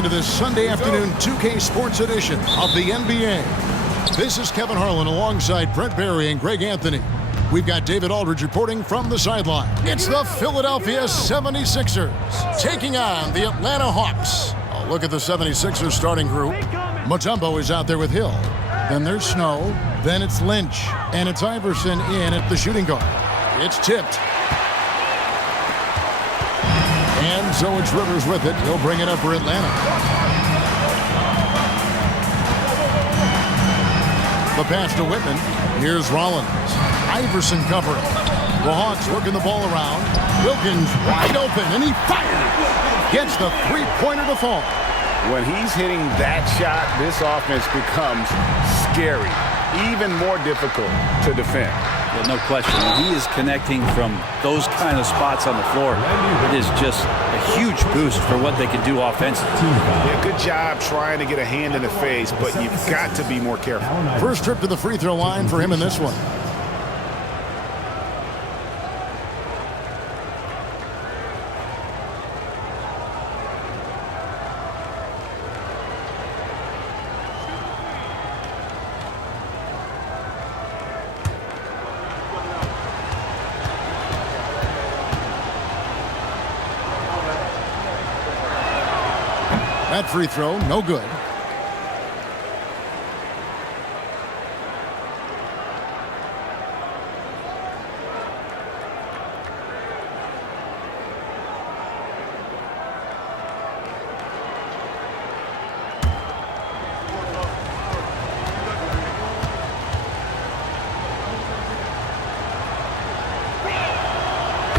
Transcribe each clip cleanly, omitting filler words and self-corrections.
into this Sunday afternoon 2K Sports edition of the NBA. This is Kevin Harlan alongside Brent Barry and Greg Anthony. We've got David Aldridge reporting from the sideline. It's the Philadelphia 76ers taking on the Atlanta Hawks. Oh, look at the 76ers starting group. Mutombo is out there with Hill. Then there's Snow. Then it's Lynch. And it's Iverson in at the shooting guard. It's tipped. And so it's Rivers with it. He'll bring it up for Atlanta. The pass to Whitman. Here's Rollins. Iverson covering. The Hawks working the ball around. Wilkins wide open, and he fires. Gets the three-pointer to fall. When he's hitting that shot, this offense becomes scary, even more difficult to defend. Yeah, no question. When he is connecting from those kind of spots on the floor, it is just a huge boost for what they can do offensively. Yeah, good job trying to get a hand in the face, but you've got to be more careful. First trip to the free throw line for him in this one. That free throw, no good.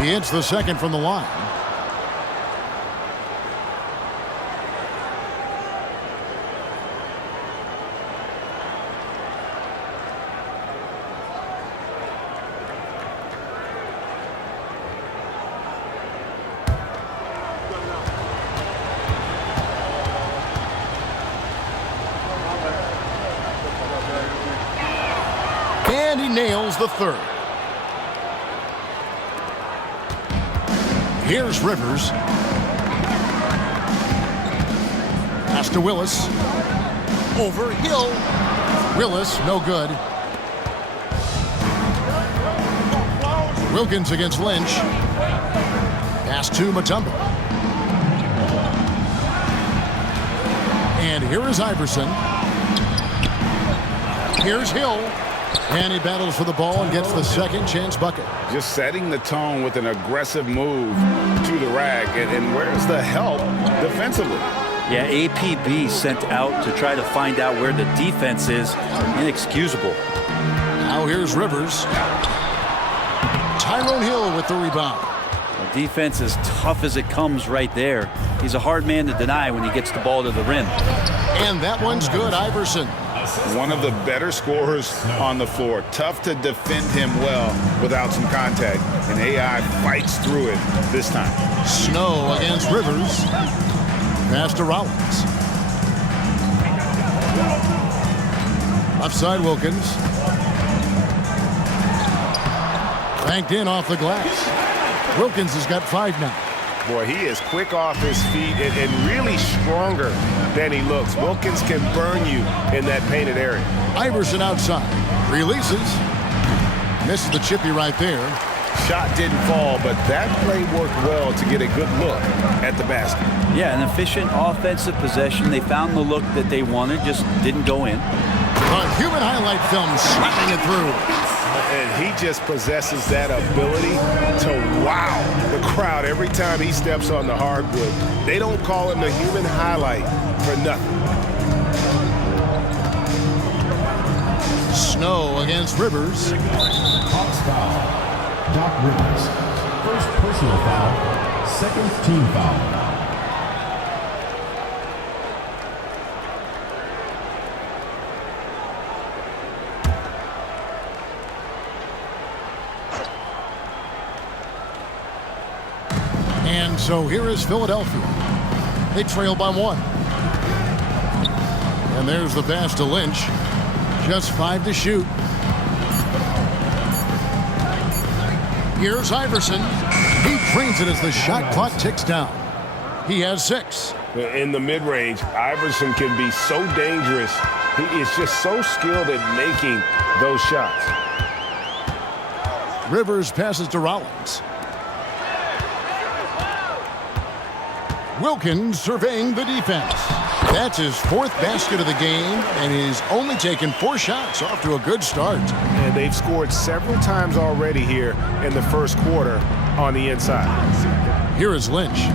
He hits the second from the line. And he nails the third. Here's Rivers. Pass to Willis. Over Hill. Willis, no good. Wilkins against Lynch. Pass to Mutombo. And here is Iverson. Here's Hill. And he battles for the ball and gets the second chance bucket. Just setting the tone with an aggressive move to the rack. And where's the help defensively? Yeah, APB sent out to try to find out where the defense is. Inexcusable. Now here's Rivers. Tyrone Hill with the rebound. The defense is tough as it comes right there. He's a hard man to deny when he gets the ball to the rim. And that one's good, Iverson. One of the better scorers on the floor. Tough to defend him well without some contact. And AI fights through it this time. Snow against Rivers. Pass to Rollins. Left side Wilkins. Banked in off the glass. Wilkins has got 5 now. Boy, he is quick off his feet and really stronger than he looks. Wilkins can burn you in that painted area. Iverson outside. Releases. Misses the chippy right there. Shot didn't fall, but that play worked well to get a good look at the basket. Yeah, an efficient offensive possession. They found the look that they wanted, just didn't go in. A human highlight film slapping it through. And he just possesses that ability to wow the crowd every time he steps on the hardwood. They don't call him the human highlight for nothing. Snow against Rivers. Hawks foul. Doc Rivers. First personal foul. Second team foul. And so here is Philadelphia. They trail by 1. And there's the pass to Lynch. Just 5 to shoot. Here's Iverson. He drains it as the shot clock ticks down. He has 6. In the mid-range, Iverson can be so dangerous. He is just so skilled at making those shots. Rivers passes to Rollins. Wilkins surveying the defense. That's his 4th basket of the game, and he's only taken 4 shots. Off to a good start. And they've scored several times already here in the first quarter on the inside. Here is Lynch.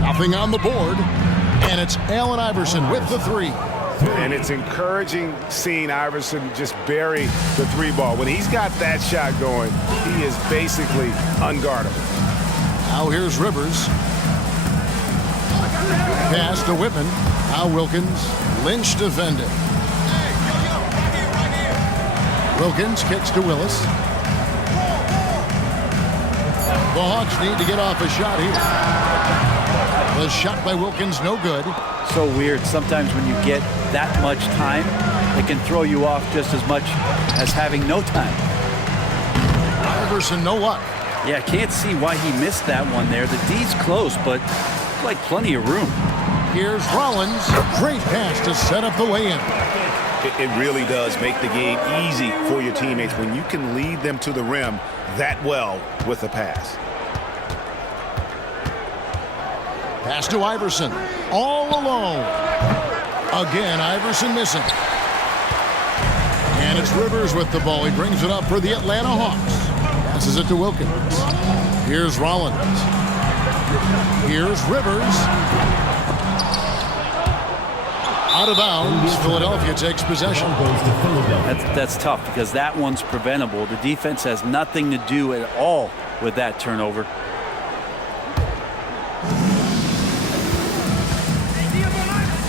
Nothing on the board, and it's Allen Iverson with the 3. And it's encouraging seeing Iverson just bury the 3 ball. When he's got that shot going, he is basically unguardable. Now here's Rivers. Pass to Whitman. Now Wilkins. Lynch defending. Wilkins kicks to Willis. The Hawks need to get off a shot here. The shot by Wilkins, no good. So weird. Sometimes when you get that much time, it can throw you off just as much as having no time. Iverson, no luck. Yeah, can't see why he missed that one there. The D's close, but like plenty of room. Here's Rollins. Great pass to set up the lay-in. It really does make the game easy for your teammates when you can lead them to the rim that well with a pass. Pass to Iverson. All alone. Again, Iverson missing. And it's Rivers with the ball. He brings it up for the Atlanta Hawks. Passes it to Wilkins. Here's Rollins. Here's Rivers. Out of bounds. Philadelphia takes possession. That's tough because that one's preventable. The defense has nothing to do at all with that turnover.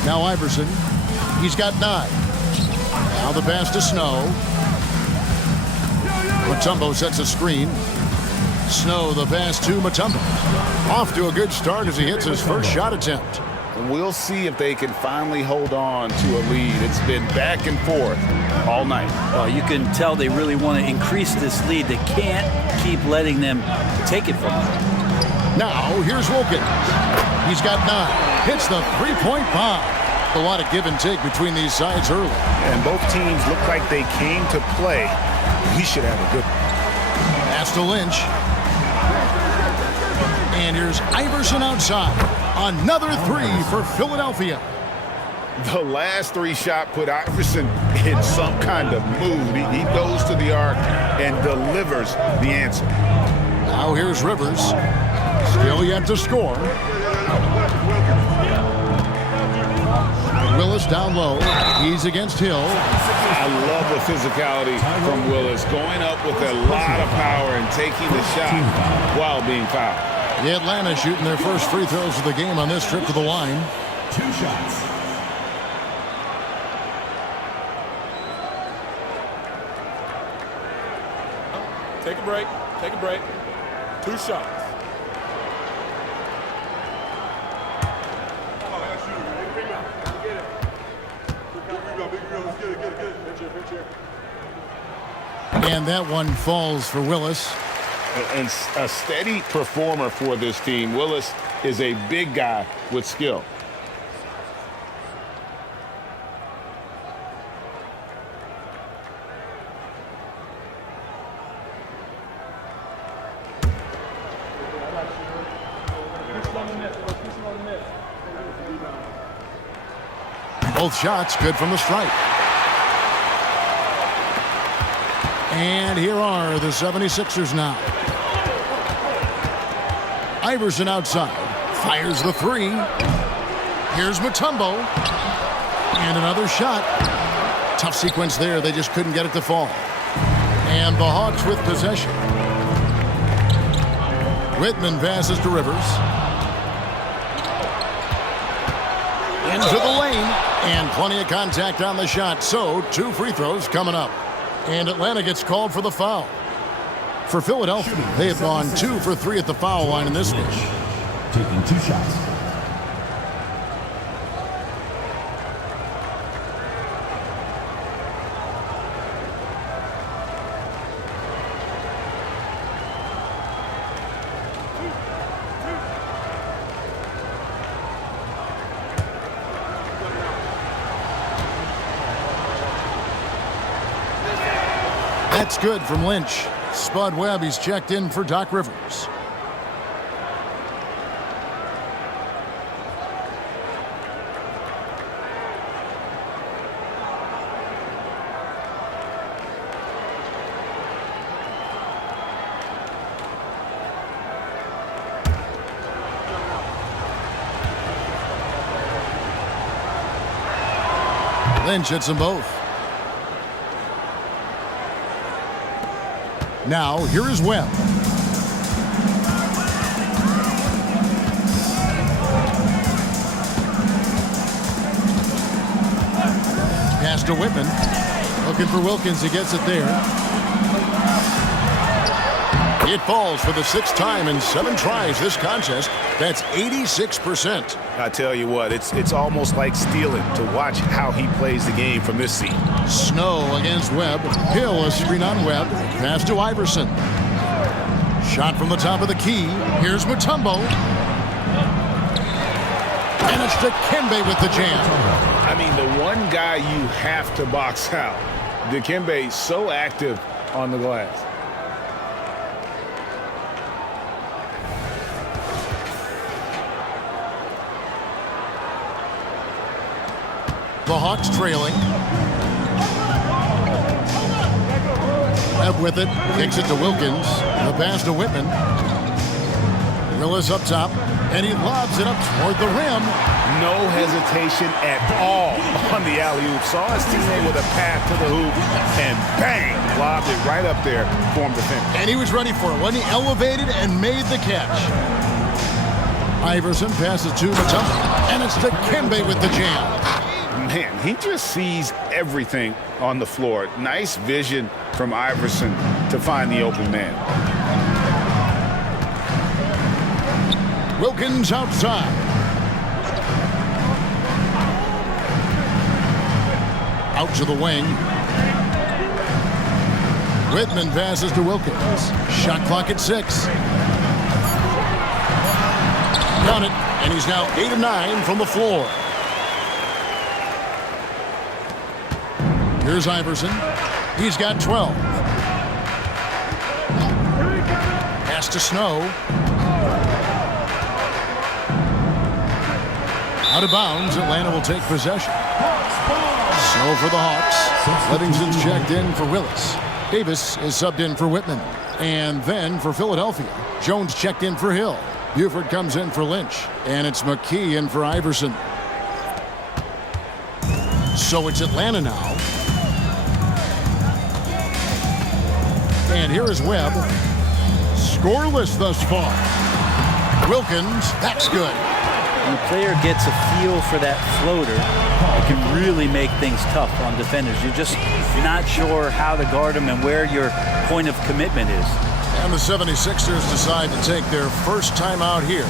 Now Iverson. He's got 9. Now the pass to Snow. Mutombo sets a screen. Snow, the pass to Mutombo. Off to a good start as he hits his first shot attempt. We'll see if they can finally hold on to a lead. It's been back and forth all night. Well, you can tell they really want to increase this lead. They can't keep letting them take it from them. Now, here's Wilkins. He's got 9. Hits the 3-point bomb. A lot of give and take between these sides early. And both teams look like they came to play. We should have a good one. Pass to Lynch. And here's Iverson outside. Another 3 for Philadelphia. The last 3 shot put Iverson in some kind of mood. He goes to the arc and delivers the answer. Now here's Rivers. Still yet to score. Willis down low. He's against Hill. I love the physicality from Willis, going up with a lot of power and taking the shot while being fouled. The Atlanta shooting their first free throws of the game on this trip to the line. 2 shots. Take a break. Take a break. 2 shots. And that one falls for Willis. And a steady performer for this team. Willis is a big guy with skill. Both shots good from the stripe. And here are the 76ers now. Iverson outside. Fires the 3. Here's Mutombo. And another shot. Tough sequence there. They just couldn't get it to fall. And the Hawks with possession. Whitman passes to Rivers. Into the lane. And plenty of contact on the shot. So 2 free throws coming up. And Atlanta gets called for the foul. For Philadelphia, they have gone 2 for 3 at the foul line in this game. Taking 2 shots. That's good from Lynch. Spud Webb, he's checked in for Doc Rivers. Lynch hits them both. Now, here is Webb. Pass to Whitman. Looking for Wilkins. He gets it there. It falls for the 6th time in 7 tries this contest. That's 86%. I tell you what, it's almost like stealing to watch how he plays the game from this seat. Snow against Webb. Hill a screen on Webb. Pass to Iverson. Shot from the top of the key. Here's Mutombo. And it's Dikembe with the jam. I mean, the one guy you have to box out. Dikembe so active on the glass. The Hawks trailing. Webb with it. Kicks it to Wilkins. The pass to Whitman. Willis up top. And he lobs it up toward the rim. No hesitation at all on the alley-oop. Saw his teammate with a path to the hoop. And bang! Lobbed it right up there for him to finish. And he was ready for it when he elevated and made the catch. Iverson passes to Mutombo. And it's Dikembe with the jam. Man, he just sees everything on the floor. Nice vision from Iverson to find the open man. Wilkins outside. Out to the wing. Whitman passes to Wilkins. Shot clock at 6. Count it, and he's now 8 of 9 from the floor. Here's Iverson. He's got 12. Pass to Snow. Out of bounds, Atlanta will take possession. Snow for the Hawks. Livingston's checked in for Willis. Davis is subbed in for Whitman. And then for Philadelphia, Jones checked in for Hill. Buford comes in for Lynch. And it's McKee in for Iverson. So it's Atlanta now. And here is Webb. Scoreless thus far. Wilkins, that's good. When a player gets a feel for that floater, it can really make things tough on defenders. You're just not sure how to guard them and where your point of commitment is. And the 76ers decide to take their first time out here.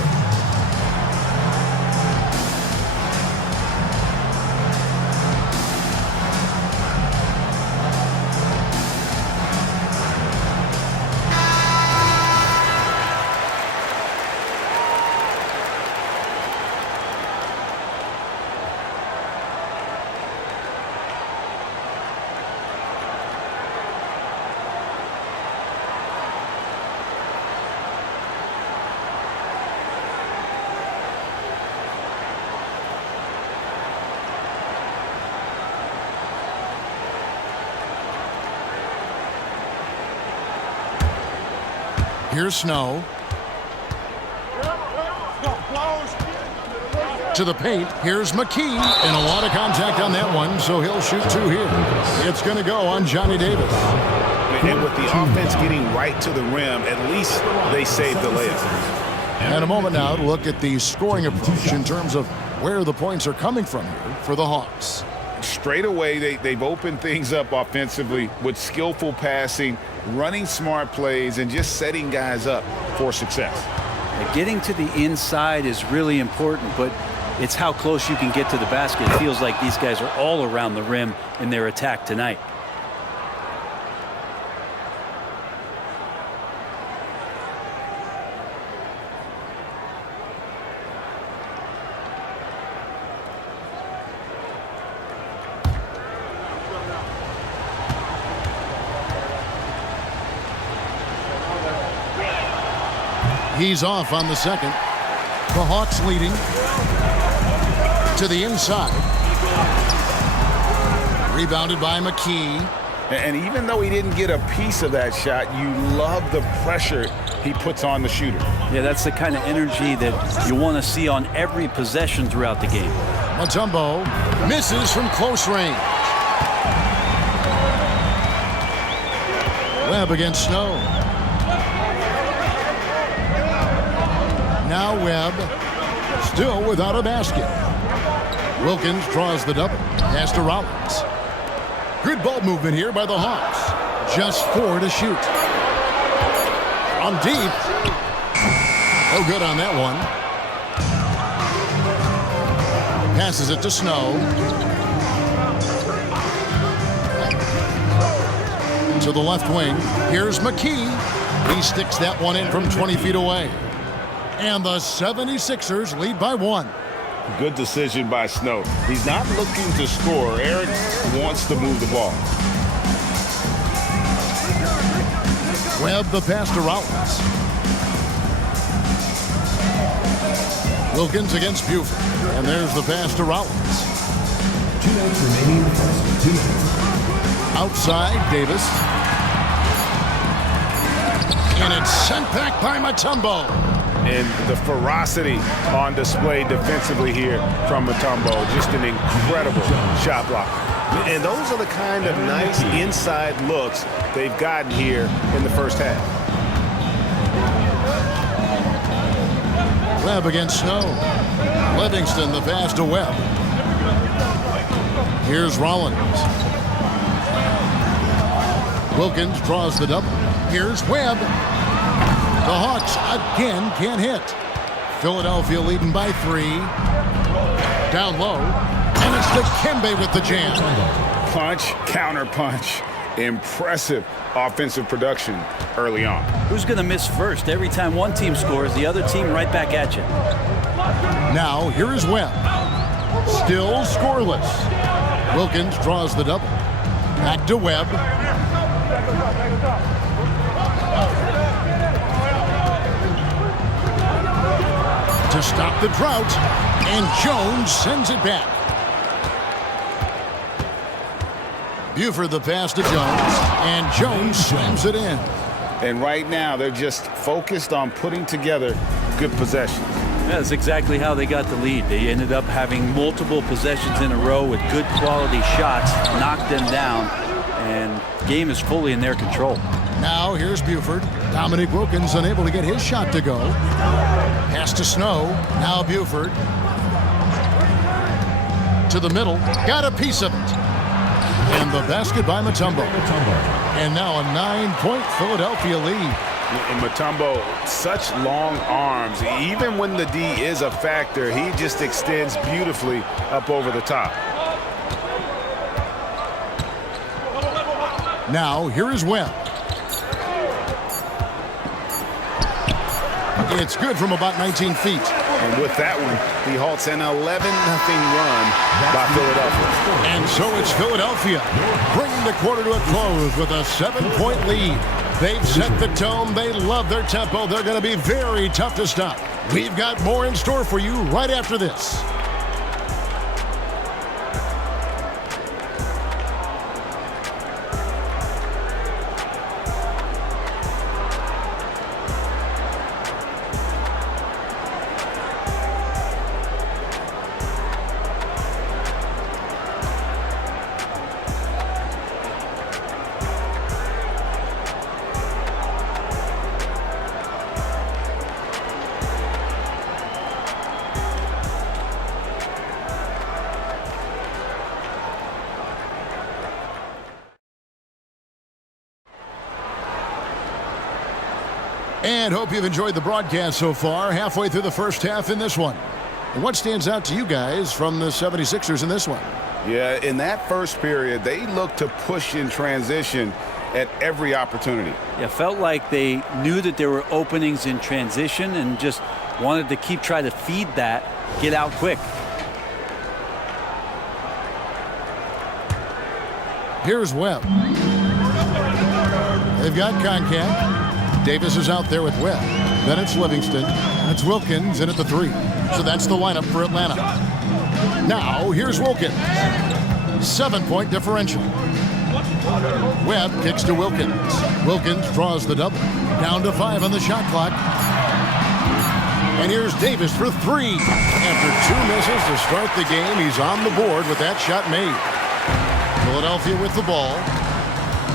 Here's Snow. To the paint. Here's McKee. And a lot of contact on that one, so he'll shoot 2 here. It's going to go on Johnny Davis. And with the offense getting right to the rim, at least they saved the layup. And a moment now to look at the scoring approach in terms of where the points are coming from here for the Hawks. Straight away, they've opened things up offensively with skillful passing, running smart plays, and just setting guys up for success. Getting to the inside is really important, but it's how close you can get to the basket. It feels like these guys are all around the rim in their attack tonight. He's off on the second. The Hawks leading to the inside. Rebounded by McKee. And even though he didn't get a piece of that shot, you love the pressure he puts on the shooter. Yeah, that's the kind of energy that you want to see on every possession throughout the game. Mutombo misses from close range. Webb against Snow. Now Webb still without a basket. Wilkins draws the double. Pass to Rollins. Good ball movement here by the Hawks. Just 4 to shoot. On deep. No good on that one. Passes it to Snow. To the left wing. Here's McKee. He sticks that one in from 20 feet away. And the 76ers lead by 1. Good decision by Snow. He's not looking to score. Eric wants to move the ball. Webb the pass to Rollins. Wilkins against Buford. And there's the pass to Rollins. 2 minutes remaining in the first. 2 minutes. Outside, Davis. And it's sent back by Mutombo. And the ferocity on display defensively here from Mutombo. Just an incredible shot block. And those are the kind of nice inside looks they've gotten here in the first half. Webb against Snow. Livingston the pass to Webb. Here's Rollins. Wilkins draws the double. Here's Webb. The Hawks again can't hit. Philadelphia leading by 3. Down low. And it's Dikembe with the jam. Punch, counter punch. Impressive offensive production early on. Who's going to miss first? Every time one team scores, the other team right back at you. Now here is Webb. Still scoreless. Wilkins draws the double. Back to Webb. To stop the drought, and Jones sends it back. Buford the pass to Jones, and Jones slams it in. And right now, they're just focused on putting together good possessions. That's exactly how they got the lead. They ended up having multiple possessions in a row with good quality shots, knocked them down, and the game is fully in their control. Now here's Buford. Dominic Wilkins unable to get his shot to go. Pass to Snow. Now Buford. To the middle. Got a piece of it. And the basket by Mutombo. And now a 9-point Philadelphia lead. And Mutombo, such long arms. Even when the D is a factor, he just extends beautifully up over the top. Now here is Webb. It's good from about 19 feet. And with that one, he halts an 11-0 run by Philadelphia. And so it's Philadelphia bringing the quarter to a close with a 7-point lead. They've set the tone. They love their tempo. They're going to be very tough to stop. We've got more in store for you right after this. And hope you've enjoyed the broadcast so far, halfway through the first half in this one. And what stands out to you guys from the 76ers in this one? Yeah, in that first period, they looked to push in transition at every opportunity. Yeah, felt like they knew that there were openings in transition and just wanted to keep trying to feed that, get out quick. Here's Webb. They've got Concat. Davis is out there with Webb. Then it's Livingston. It's Wilkins in at the 3. So that's the lineup for Atlanta. Now, here's Wilkins. 7-point differential. Webb kicks to Wilkins. Wilkins draws the double. Down to 5 on the shot clock. And here's Davis for 3. After 2 misses to start the game, he's on the board with that shot made. Philadelphia with the ball.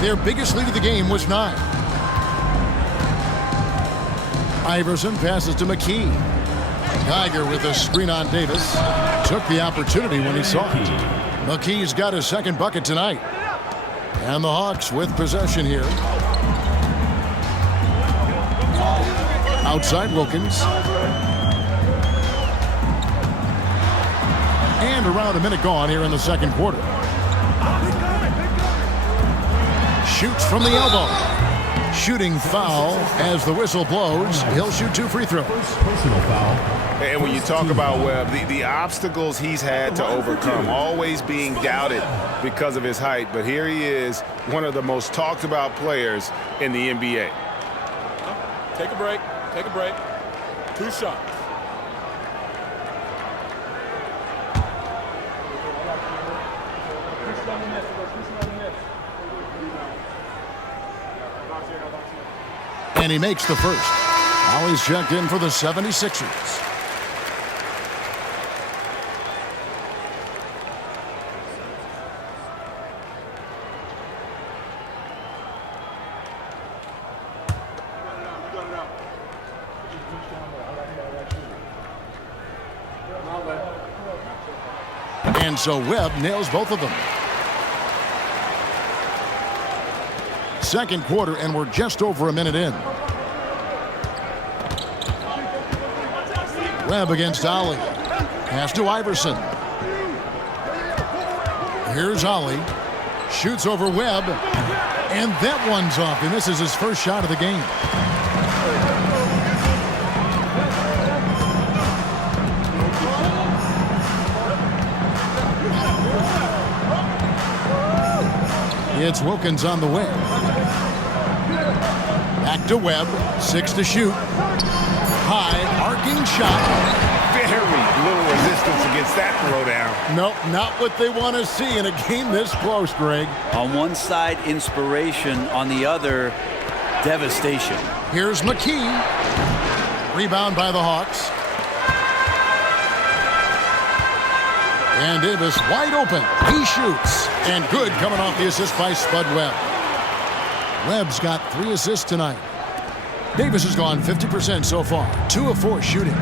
Their biggest lead of the game was 9. Iverson passes to McKee. Geiger with a screen on Davis. Took the opportunity when he saw it. McKee's got his second bucket tonight. And the Hawks with possession here. Outside Wilkins. And around a minute gone here in the second quarter. Shoots from the elbow. Shooting foul as the whistle blows. He'll shoot 2 free throws. Personal foul. And when you talk about Webb, the obstacles he's had to overcome, always being doubted because of his height. But here he is, one of the most talked about players in the NBA. Take a break. Take a break. 2 shots. And he makes the first. Now he's checked in for the 76ers. And so Webb nails both of them. Second quarter, and we're just over a minute in. Webb against Ollie. Pass to Iverson. Here's Ollie. Shoots over Webb. And that one's off, and this is his first shot of the game. It's Wilkins on the way. Back to Webb. 6 to shoot. High, arcing shot. Very little resistance against that throwdown. Nope, not what they want to see in a game this close, Greg. On one side, inspiration. On the other, devastation. Here's McKee. Rebound by the Hawks. And Davis wide open. He shoots. And good coming off the assist by Spud Webb. Webb's got 3 assists tonight. Davis has gone 50% so far. 2 of 4 shooting.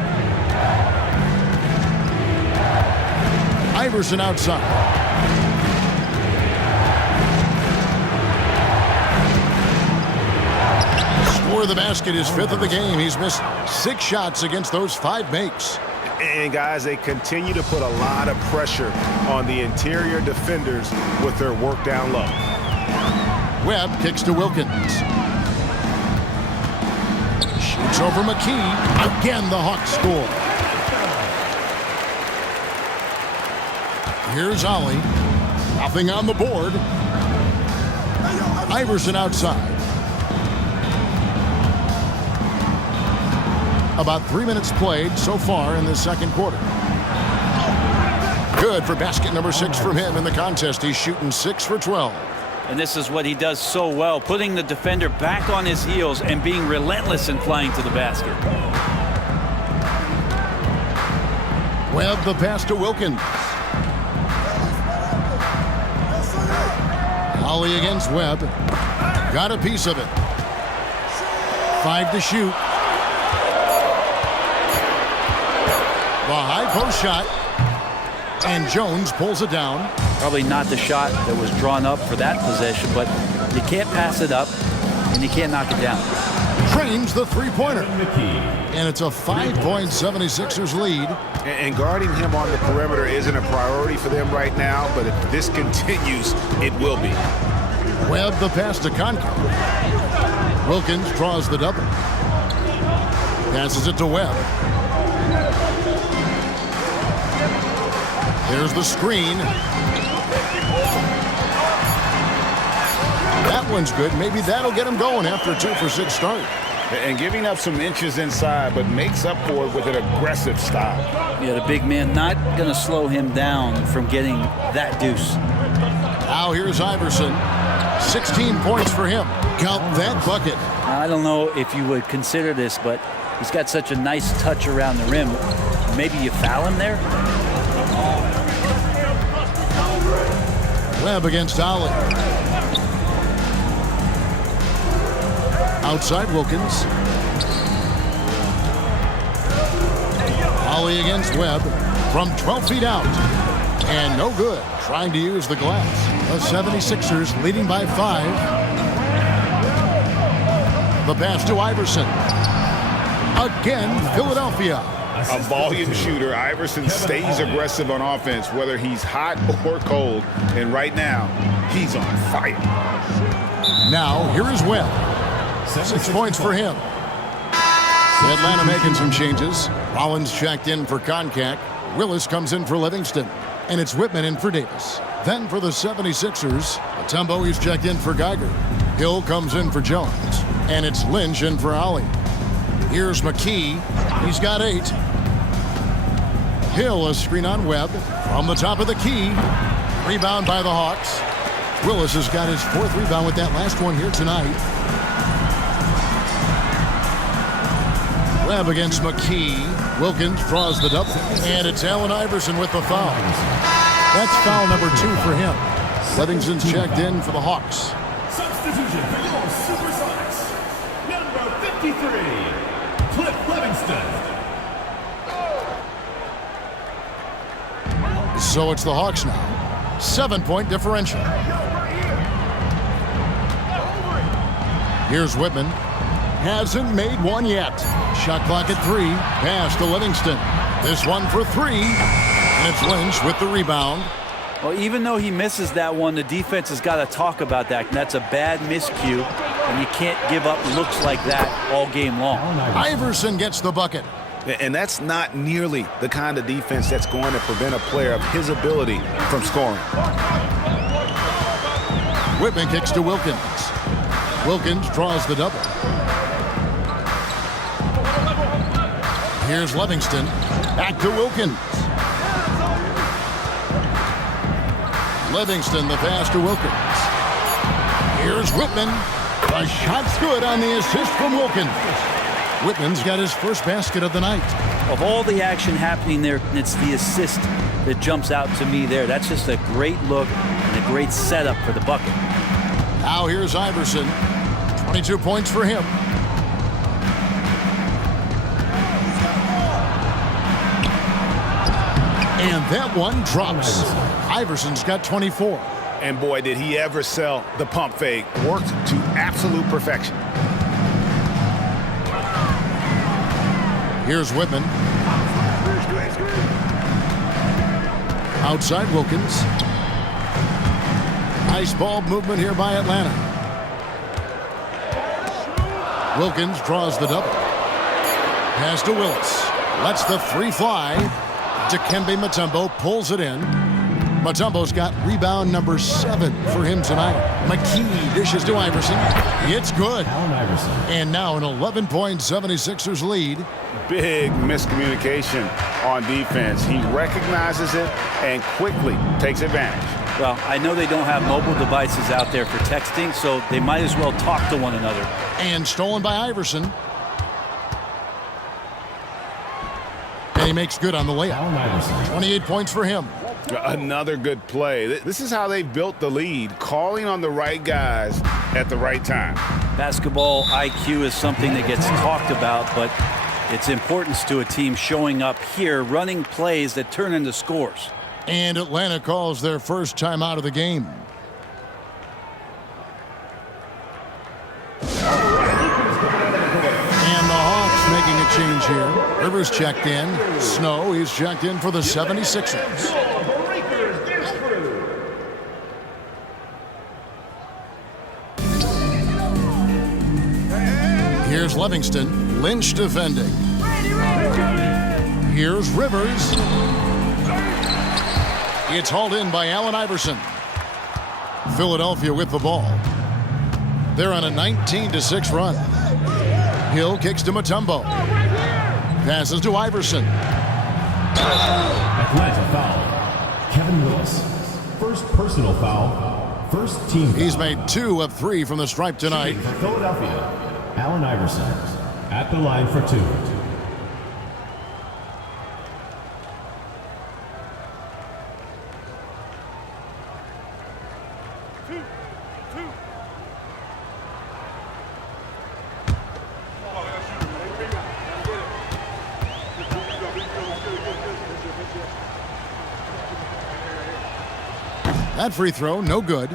Iverson outside. Score the basket, his 5th of the game. He's missed 6 shots against those 5 makes. And guys, they continue to put a lot of pressure on the interior defenders with their work down low. Webb kicks to Wilkins. Shoots over McKee. Again, the Hawks score. Here's Ollie. Nothing on the board. Iverson outside. About 3 minutes played so far in the second quarter. Good for basket number 6 from him in the contest. He's shooting 6 for 12. And this is what he does so well, putting the defender back on his heels and being relentless in flying to the basket. Webb the pass to Wilkins. Ollie against Webb. Got a piece of it. 5 to shoot. The high post shot. And Jones pulls it down. Probably not the shot that was drawn up for that possession, but you can't pass it up and you can't knock it down. Trains the three-pointer. And it's a 5-point 76ers lead. And guarding him on the perimeter isn't a priority for them right now, but if this continues, it will be. Webb the pass to Conker. Wilkins draws the double. Passes it to Webb. There's the screen. That one's good. Maybe that'll get him going after a 2 for 6 start. And giving up some inches inside, but makes up for it with an aggressive style. Yeah, the big man not going to slow him down from getting that deuce. Now here's Iverson. 16 points for him. Count that bucket. I don't know if you would consider this, but he's got such a nice touch around the rim. Maybe you foul him there? Webb against Ollie. Outside Wilkins. Ollie against Webb from 12 feet out. And no good. Trying to use the glass. The 76ers leading by 5. The pass to Iverson. Again, Philadelphia. A volume shooter. Iverson stays aggressive on offense, whether he's hot or cold. And right now, he's on fire. Now, here is Webb. 6 points for him. Atlanta making some changes. Rollins checked in for Koncak. Willis comes in for Livingston. And it's Whitman in for Davis. Then for the 76ers, Mutombo, he's checked in for Geiger. Hill comes in for Jones. And it's Lynch in for Ollie. Here's McKee. He's got 8. Hill, a screen on Webb. From the top of the key. Rebound by the Hawks. Willis has got his 4th rebound with that last one here tonight. Webb against McKee. Wilkins draws the double. And it's Allen Iverson with the foul. That's foul number 2 for him. Livingston's checked in for the Hawks. Substitution for your Supersonics. Number 53, Cliff Livingston. So it's the Hawks now. 7-point differential. Here's Whitman. Hasn't made one yet. Shot clock at 3. Pass to Livingston. This one for 3. And it's Lynch with the rebound. Well, even though he misses that one, the defense has got to talk about that. And that's a bad miscue. And you can't give up looks like that all game long. Iverson gets the bucket. And that's not nearly the kind of defense that's going to prevent a player of his ability from scoring. Whitman kicks to Wilkins. Wilkins draws the double. Here's Livingston. Back to Wilkins. Livingston, the pass to Wilkins. Here's Whitman. The shot's good on the assist from Wilkins. Whitman's got his first basket of the night. Of all the action happening there, it's the assist that jumps out to me there. That's just a great look and a great setup for the bucket. Now here's Iverson. 22 points for him. And that one drops. Iverson's got 24. And boy, did he ever sell the pump fake. Worked to absolute perfection. Here's Whitman. Outside Wilkins. Nice ball movement here by Atlanta. Wilkins draws the double. Pass to Willis. Lets the 3 fly. Dikembe Mutombo pulls it in. Mutombo's got rebound number 7 for him tonight. McKee dishes to Iverson. It's good. And now an 11-point 76ers lead. Big miscommunication on defense. He recognizes it and quickly takes advantage. Well, I know they don't have mobile devices out there for texting, so they might as well talk to one another. And stolen by Iverson. And he makes good on the layup. 28 points for him. Another good play. This is how they built the lead, calling on the right guys at the right time. Basketball IQ is something that gets talked about, but its importance to a team showing up here, running plays that turn into scores. And Atlanta calls their first time out of the game. And the Hawks making a change here. Rivers checked in. Snow, he's checked in for the 76ers. Here's Livingston. Lynch defending. Here's Rivers. It's hauled in by Allen Iverson. Philadelphia with the ball. They're on a 19-6 run. Hill kicks to Mutombo. Passes to Iverson. Atlanta foul. Kevin Willis. First personal foul. First team foul. He's made 2 of 3 from the stripe tonight. For Philadelphia, Allen Iverson at the line for 2. That free throw, no good.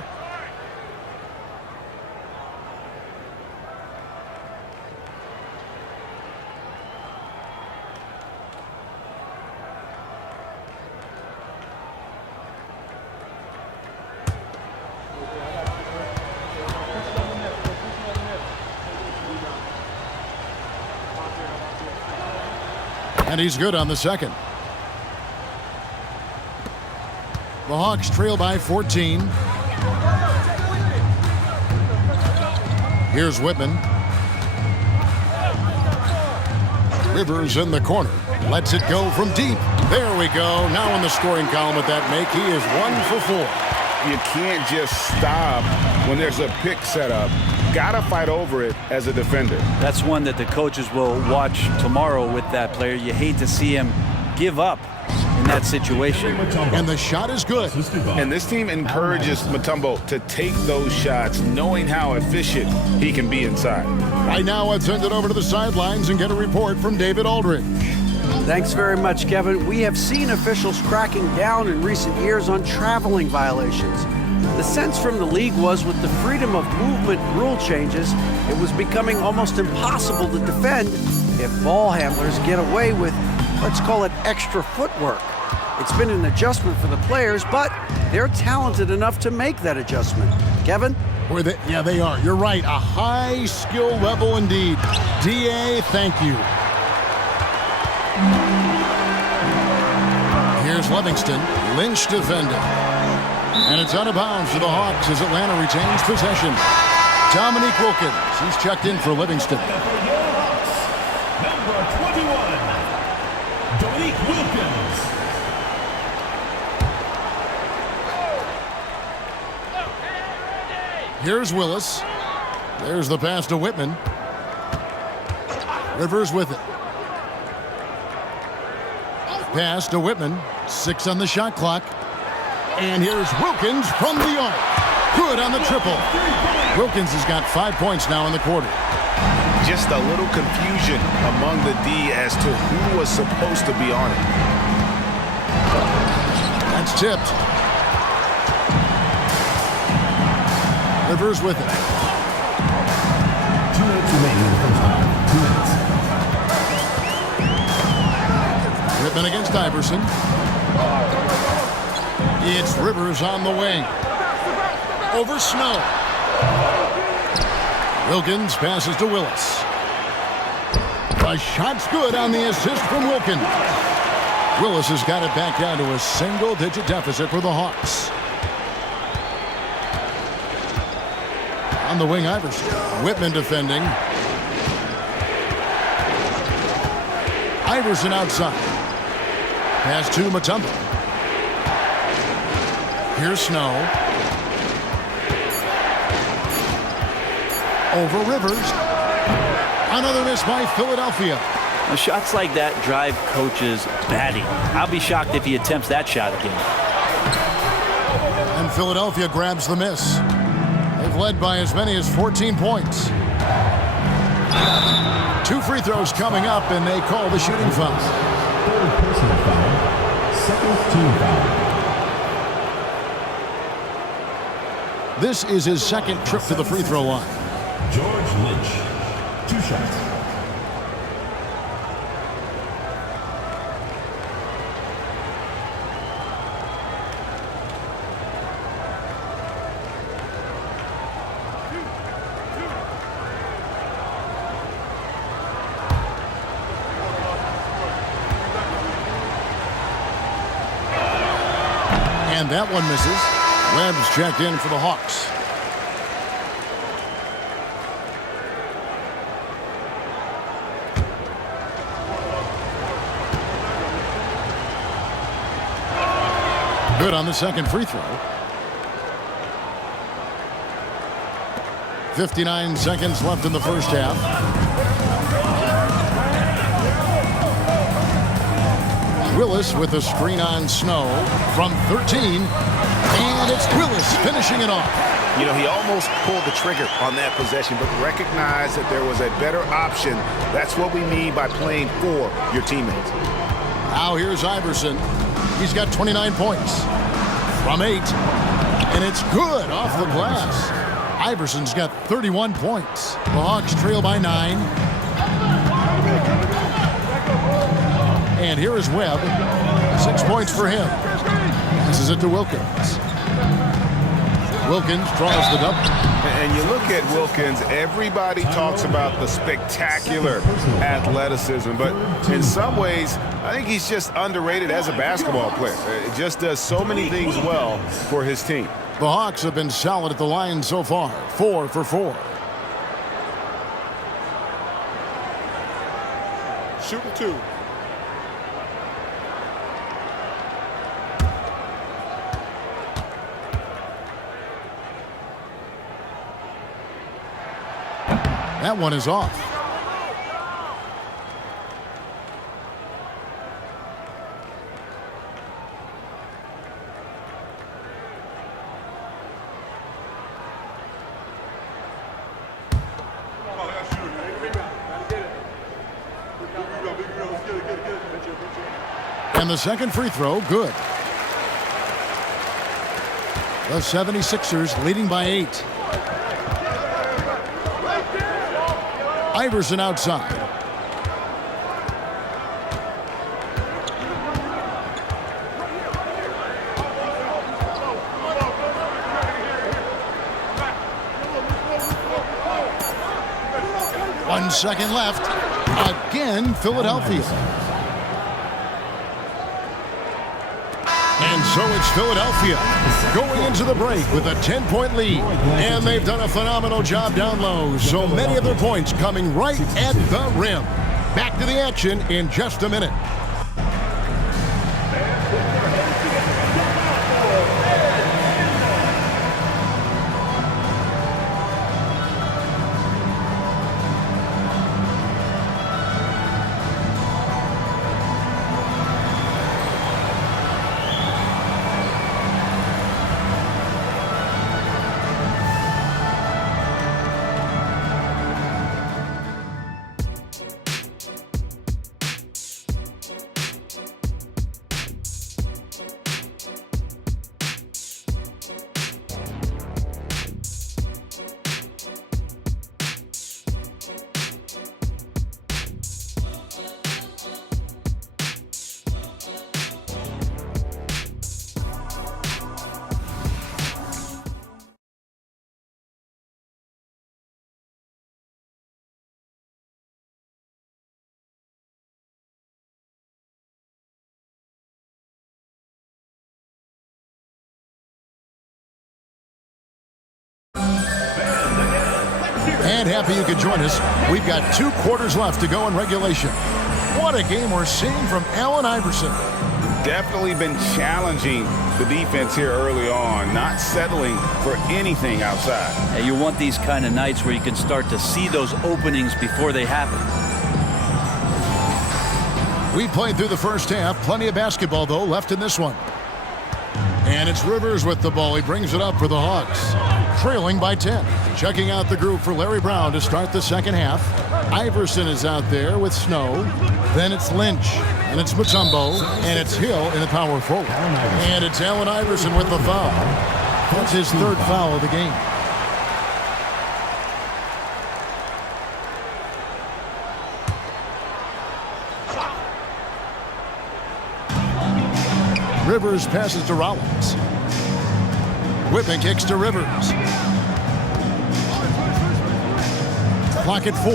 And he's good on the second. The Hawks trail by 14. Here's Whitman. Rivers in the corner. Lets it go from deep. There we go. Now in the scoring column with that make, he is 1 for 4. You can't just stop when there's a pick set up. Gotta fight over it as a defender. That's one that the coaches will watch tomorrow with that player. You hate to see him give up in that situation. And the shot is good. And this team encourages Mutombo to take those shots, knowing how efficient he can be inside. Right now, let's send it over to the sidelines and get a report from David Aldridge. Thanks very much, Kevin. We have seen officials cracking down in recent years on traveling violations. The sense from the league was with the freedom of movement rule changes, it was becoming almost impossible to defend if ball handlers get away with, let's call it, extra footwork. It's been an adjustment for the players, but they're talented enough to make that adjustment. Kevin? Yeah, they are. You're right. A high skill level indeed. DA, thank you. Here's Livingston. Lynch defending. And it's out of bounds for the Hawks as Atlanta retains possession. Dominique Wilkins. He's checked in for Livingston. Number 21, Dominique Wilkins. Here's Willis. There's the pass to Whitman. Rivers with it. Pass to Whitman. 6 on the shot clock. And here's Wilkins from the arc. Good on the triple. Wilkins has got 5 points now in the quarter. Just a little confusion among the D as to who was supposed to be on it. That's tipped. Rivers with it. 2 minutes remaining in the first half. 2 minutes. Whitman against Iverson. It's Rivers on the wing. Over Snow. Wilkins passes to Willis. The shot's good on the assist from Wilkins. Willis has got it back down to a single-digit deficit for the Hawks. On the wing, Iverson. Whitman defending. Iverson outside. Pass to Mutombo. Here's Snow. Over Rivers. Another miss by Philadelphia. Now, shots like that drive coaches batty. I'll be shocked if he attempts that shot again. And Philadelphia grabs the miss. They've led by as many as 14 points. 2 free throws coming up, and they call the shooting foul. Third personal foul. Second team foul. This is his second trip to the free throw line. George Lynch. 2 shots. And that one misses. Webb's checked in for the Hawks. Good on the second free throw. 59 seconds left in the first half. Willis with a screen on Snow from 13. And it's Willis finishing it off. You know, he almost pulled the trigger on that possession, but recognized that there was a better option. That's what we mean by playing for your teammates. Now here's Iverson. He's got 29 points from 8. And it's good off the glass. Iverson's got 31 points. The Hawks trail by 9. And here is Webb. 6 points for him. This is it to Wilkins. Wilkins draws the double. And you look at Wilkins, everybody talks about the spectacular athleticism, but in some ways, I think he's just underrated as a basketball player. It just does so many things well for his team. The Hawks have been solid at the line so far, 4 for 4. Shooting 2. That one is off. And the second free throw, good. The 76ers leading by 8. Iverson outside. One second left. Again, Philadelphia. And so it's Philadelphia going into the break with a 10-point lead. And they've done a phenomenal job down low. So many of their points coming right at the rim. Back to the action in just a minute. And happy you could join us. We've got 2 quarters left to go in regulation. What a game we're seeing from Allen Iverson. Definitely been challenging the defense here early on, not settling for anything outside. And you want these kind of nights where you can start to see those openings before they happen. We played through the first half. Plenty of basketball, though, left in this one. And it's Rivers with the ball. He brings it up for the Hawks. Trailing by 10. Checking out the group for Larry Brown to start the second half. Iverson is out there with Snow. Then it's Lynch. And it's Mutombo. And it's Hill in the power forward. And it's Allen Iverson with the foul. That's his 3rd foul of the game. Rivers passes to Rollins. Whipping kicks to Rivers. Clock at 4.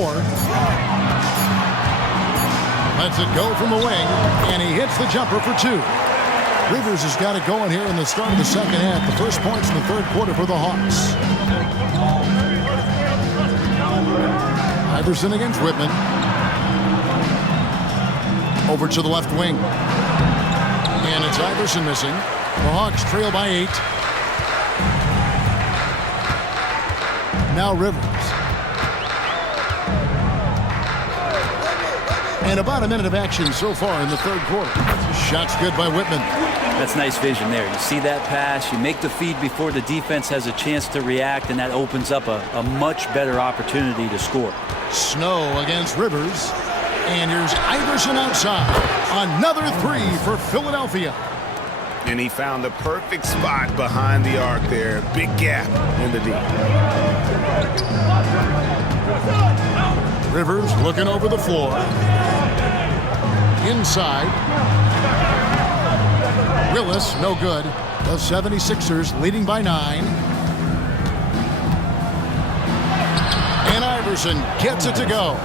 Lets it go from the wing, and he hits the jumper for 2. Rivers has got it going here in the start of the second half. The first points in the 3rd quarter for the Hawks. Iverson against Whitman. Over to the left wing. And it's Iverson missing. The Hawks trail by 8. Now Rivers. And about a minute of action so far in the third quarter. Shot's good by Whitman. That's nice vision there. You see that pass, you make the feed before the defense has a chance to react, and that opens up a much better opportunity to score. Snow against Rivers. And here's Iverson outside. Another 3 for Philadelphia. And he found the perfect spot behind the arc there. Big gap in the D. Rivers looking over the floor. Inside. Willis, no good. The 76ers leading by 9. And Iverson gets it to go.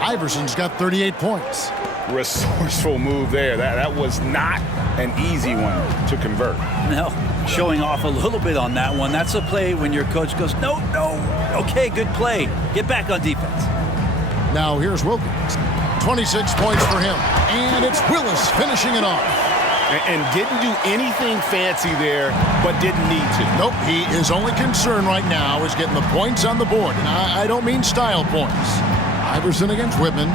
Iverson's got 38 points. Resourceful move there. That was not an easy one to convert. No, showing off a little bit on that one. That's a play when your coach goes, no, okay, good play. Get back on defense. Now here's Wilkins. 26 points for him. And it's Willis finishing it off. And didn't do anything fancy there, but didn't need to. Nope, his only concern right now is getting the points on the board. And I don't mean style points. Iverson against Whitman.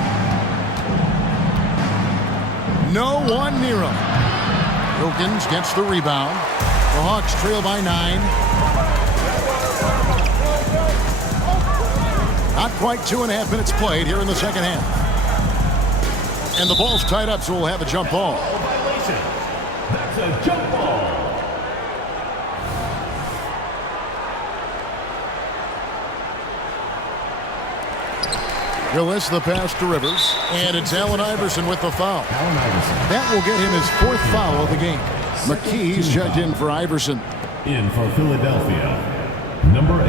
No one near him. Wilkins gets the rebound. The Hawks trail by 9. Not quite 2.5 minutes played here in the second half. And the ball's tied up, so we'll have a jump ball. That's a jump ball. Willis the pass to Rivers. And it's Allen Iverson with the foul. Allen Iverson. That will get him his 4th foul of the game. McKee's checked in for Iverson. In for Philadelphia, number 8,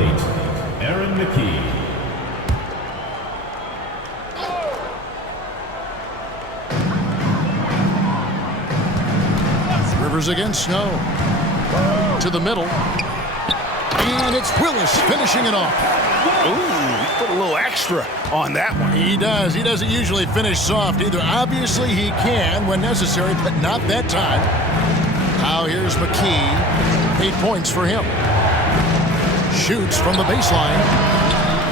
Aaron McKee. Rivers against Snow. To the middle. And it's Willis finishing it off. Ooh, he put a little extra on that one. He does. He doesn't usually finish soft either. Obviously, he can when necessary, but not that time. Now here's McKee. 8 points for him. Shoots from the baseline.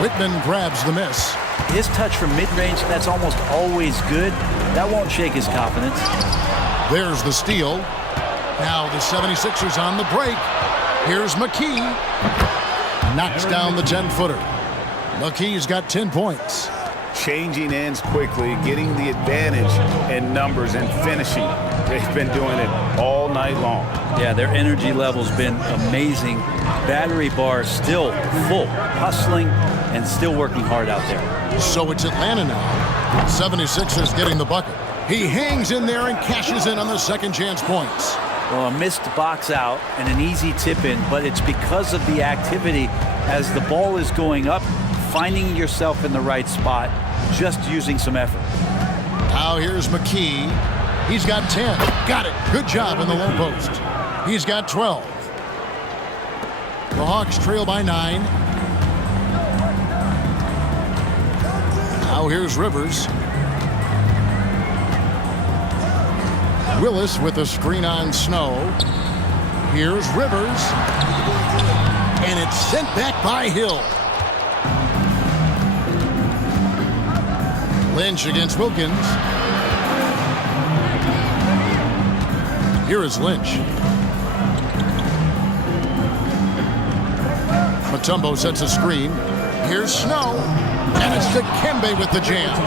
Whitman grabs the miss. His touch from mid-range, that's almost always good. That won't shake his confidence. There's the steal. Now the 76ers on the break. Here's McKee. Knocks down the 10-footer. McKee's got 10 points. Changing ends quickly, getting the advantage in numbers and finishing. They've been doing it all night long. Yeah, their energy level's been amazing. Battery bar still full, hustling and still working hard out there. So it's Atlanta now. 76ers getting the bucket. He hangs in there and cashes in on the second chance points. Well, a missed box out and an easy tip in, but it's because of the activity as the ball is going up, finding yourself in the right spot, just using some effort. Now here's McKee. He's got 10. Got it. Good job in the low post. He's got 12. The Hawks trail by 9. Now here's Rivers. Willis with a screen on Snow. Here's Rivers. And it's sent back by Hill. Lynch against Wilkins. Here is Lynch. Mutombo sets a screen. Here's Snow. And it's Dikembe with the jam.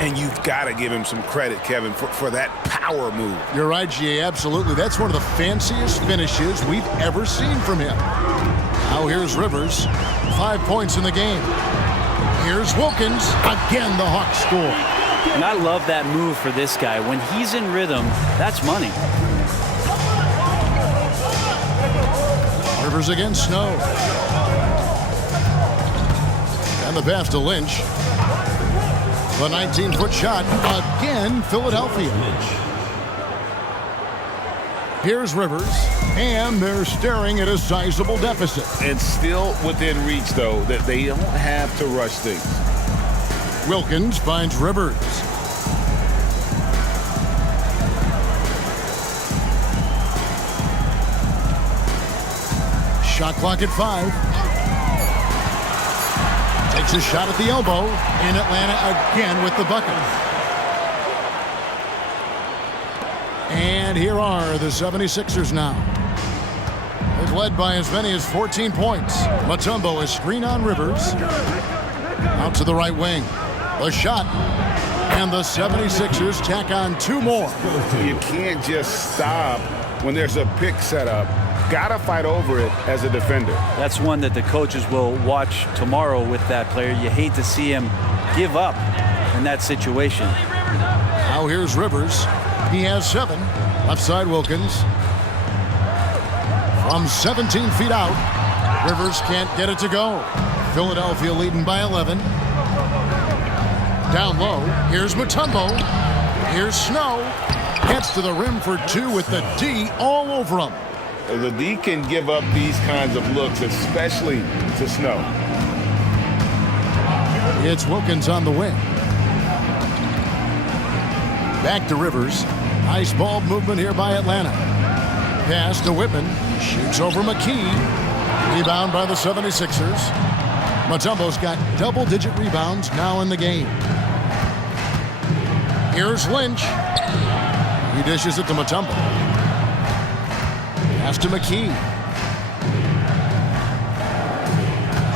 And you've got to give him some credit, Kevin, for that power move. You're right, G. Absolutely. That's one of the fanciest finishes we've ever seen from him. Now here's Rivers. 5 points in the game. Here's Wilkins. Again, the Hawks score. And I love that move for this guy. When he's in rhythm, that's money. Rivers against Snow. And the pass to Lynch. The 19-foot shot. Again, Philadelphia. Here's Rivers. And they're staring at a sizable deficit. And still within reach, though, that they don't have to rush things. Wilkins finds Rivers. Shot clock at 5. Takes a shot at the elbow. In Atlanta again with the bucket. And here are the 76ers now. They've led by as many as 14 points. Mutombo is screen on Rivers. Out to the right wing. The shot. And the 76ers tack on 2 more. You can't just stop when there's a pick set up. Gotta fight over it as a defender. That's one that the coaches will watch tomorrow with that player. You hate to see him give up in that situation. Now here's Rivers. He has 7. Left side Wilkins. From 17 feet out. Rivers can't get it to go. Philadelphia leading by 11. Down low. Here's Mutombo. Here's Snow. Gets to the rim for 2 with the D all over him. The D can give up these kinds of looks, especially to Snow. It's Wilkins on the wing. Back to Rivers. Nice ball movement here by Atlanta. Pass to Whitman. Shoots over McKee. Rebound by the 76ers. Mutombo's got double-digit rebounds now in the game. Here's Lynch. He dishes it to Mutombo. Pass to McKee.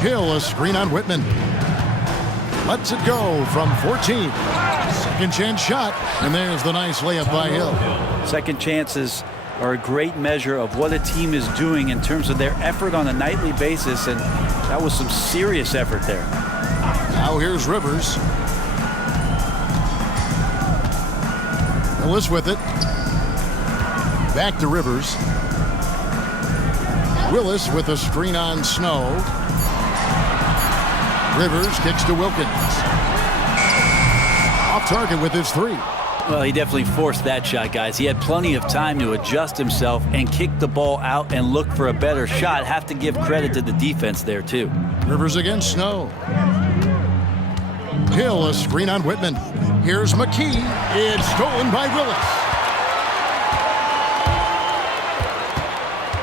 Hill, a screen on Whitman. Lets it go from 14. Second chance shot, and there's the nice layup by Hill. Second chances are a great measure of what a team is doing in terms of their effort on a nightly basis, and that was some serious effort there. Now here's Rivers. Willis with it. Back to Rivers. Willis with a screen on Snow. Rivers kicks to Wilkins. Off target with his 3. Well, he definitely forced that shot, guys. He had plenty of time to adjust himself and kick the ball out and look for a better shot. Have to give credit to the defense there, too. Rivers against Snow. Hill, a screen on Whitman. Here's McKee. It's stolen by Willis.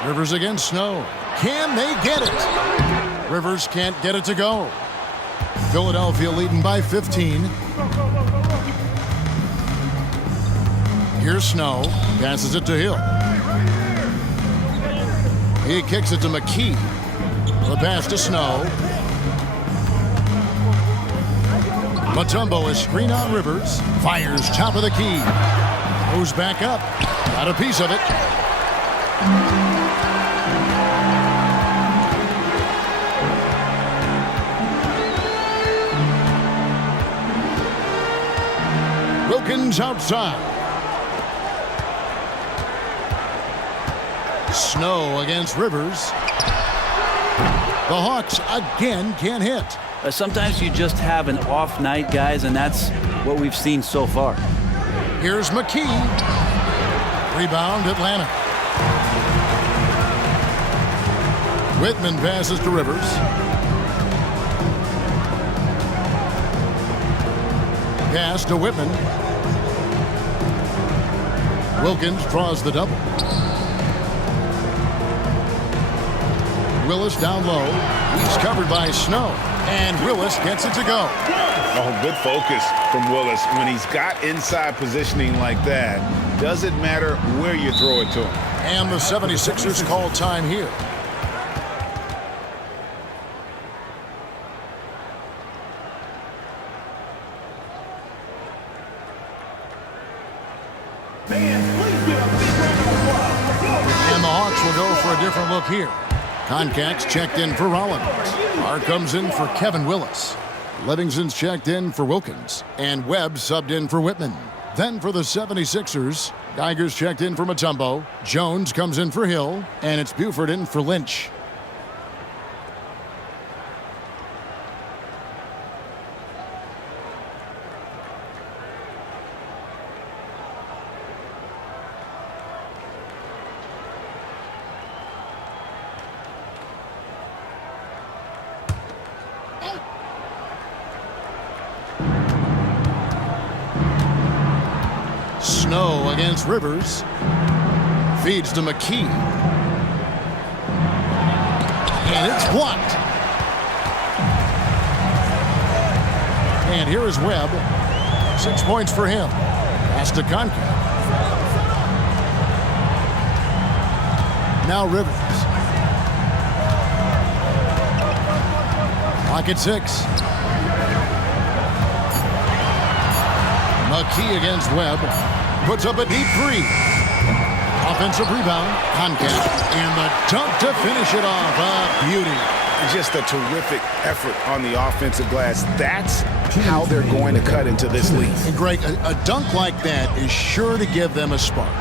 Rivers against Snow. Can they get it? Rivers can't get it to go. Philadelphia leading by 15. Here's Snow. Passes it to Hill. He kicks it to McKee. The pass to Snow. Mutombo is screen on Rivers. Fires top of the key. Goes back up. Got a piece of it. Wilkins outside. Snow against Rivers. The Hawks again can't hit. Sometimes you just have an off night, guys, and that's what we've seen so far. Here's McKee. Rebound, Atlanta. Whitman passes to Rivers. Pass to Whitman. Wilkins draws the double. Willis down low. He's covered by Snow. And Willis gets it to go. Oh, good focus from Willis. When he's got inside positioning like that, doesn't matter where you throw it to him. And the 76ers call time here. And the Hawks will go for a different look here. Concax checked in for Rollins. Barr comes in for Kevin Willis. Livingston's checked in for Wilkins. And Webb subbed in for Whitman. Then for the 76ers, Geiger's checked in for Mutombo. Jones comes in for Hill. And it's Buford in for Lynch. Snow against Rivers. Feeds to McKee. And it's blocked. And here is Webb. 6 points for him. Pass to Conca. Now Rivers. Clock at 6. McKee against Webb. Puts up a deep three. Offensive rebound. Conca. And the dunk to finish it off. A beauty. Just a terrific effort on the offensive glass. That's how they're going to cut into this lead. And Greg, a dunk like that is sure to give them a spark.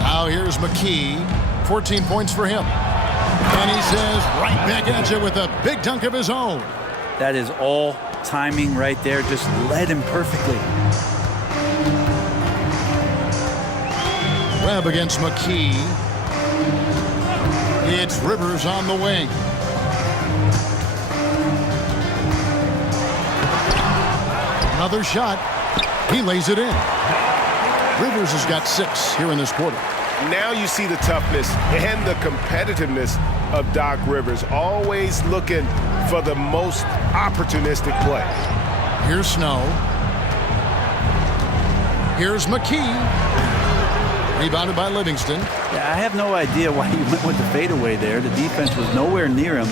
Now here's McKee. 14 points for him. And he says right back at you with a big dunk of his own. That is all timing right there. Just led him perfectly. Webb against McKee. It's Rivers on the wing. Another shot. He lays it in. Rivers has got 6 here in this quarter. Now you see the toughness and the competitiveness of Doc Rivers, always looking for the most opportunistic play. Here's Snow. Here's McKee. Rebounded by Livingston. Yeah, I have no idea why he went with the fadeaway there. The defense was nowhere near him,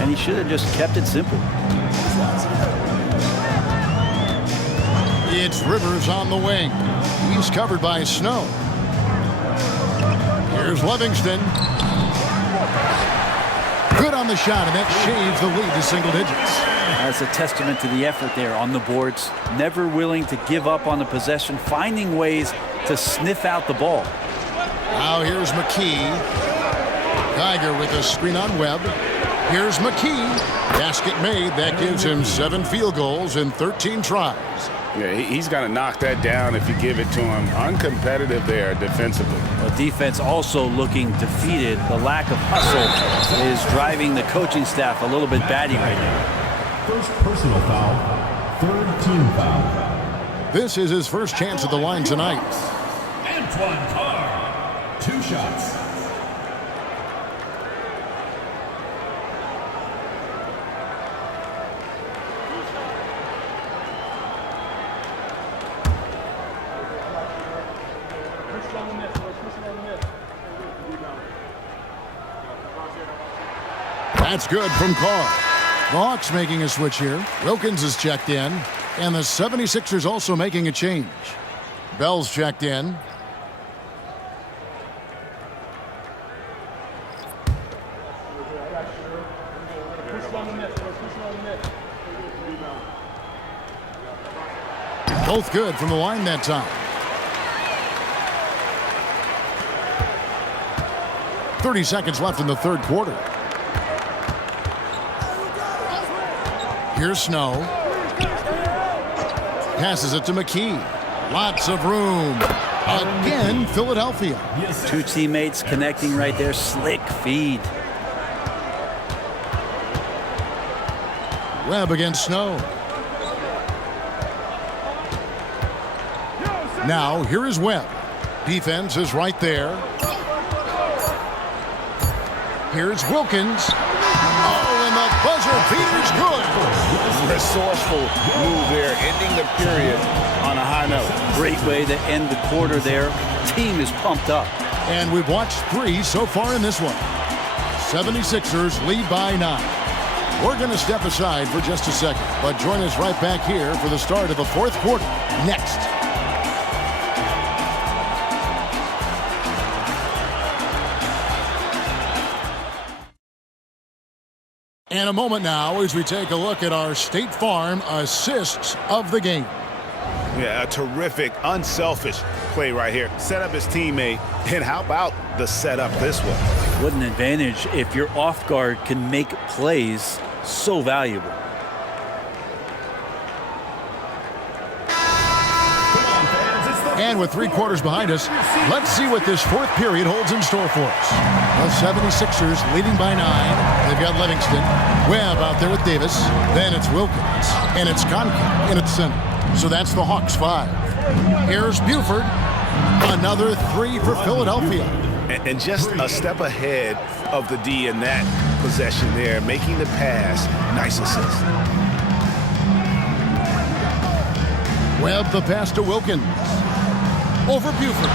and he should have just kept it simple. It's Rivers on the wing. He's covered by Snow. Here's Livingston. Good on the shot, and that shaves the lead to single digits. That's a testament to the effort there on the boards. Never willing to give up on the possession, finding ways to sniff out the ball. Now here's McKee. Geiger with a screen on Webb. Here's McKee. Basket made. That gives him 7 field goals in 13 tries. Yeah, he's going to knock that down if you give it to him. Uncompetitive there defensively. The defense also looking defeated. The lack of hustle is driving the coaching staff a little bit batty right now. First personal foul, third team foul. This is his first chance at the line tonight. Antoine Carr, 2 shots. That's good from Carr. The Hawks making a switch here. Wilkins is checked in. And the 76ers also making a change. Bell's checked in. Both good from the line that time. 30 seconds left in the third quarter. Here's Snow. Passes it to McKee. Lots of room. Again, Philadelphia. 2 teammates connecting right there. Slick feed. Webb against Snow. Now, here is Webb. Defense is right there. Here's Wilkins. Oh, and the buzzer beater's good. Resourceful move there, ending the period on a high note. Great way to end the quarter there. Team is pumped up. And we've watched 3 so far in this one. 76ers lead by 9. We're going to step aside for just a second, but join us right back here for the start of the fourth quarter next. And a moment now as we take a look at our State Farm assists of the game. Yeah, a terrific, unselfish play right here. Set up his teammate, and how about the setup this way? What an advantage if your off guard can make plays so valuable. And with 3 quarters behind us, let's see what this fourth period holds in store for us. The 76ers leading by 9. They've got Livingston. Webb out there with Davis. Then it's Wilkins. And it's Conca in its center. So that's the Hawks 5. Here's Buford. Another 3 for Philadelphia. And just a step ahead of the D in that possession there, making the pass. Nice assist. Webb the pass to Wilkins. Over Buford.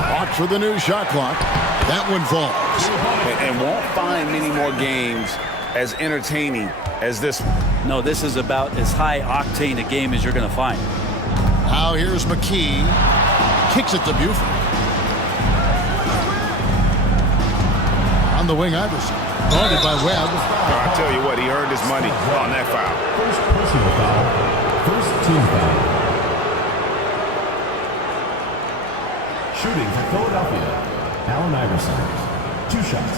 Hawks for the new shot clock. That one falls. And won't find many more games as entertaining as this one. No, this is about as high octane a game as you're going to find. Now here's McKee. Kicks it to Buford. On the wing, Iverson. Guarded by Webb. I'll tell you what, he earned his money on that foul. First personal foul. First team foul. Shooting for Philadelphia, Allen Iverson. 2 shots.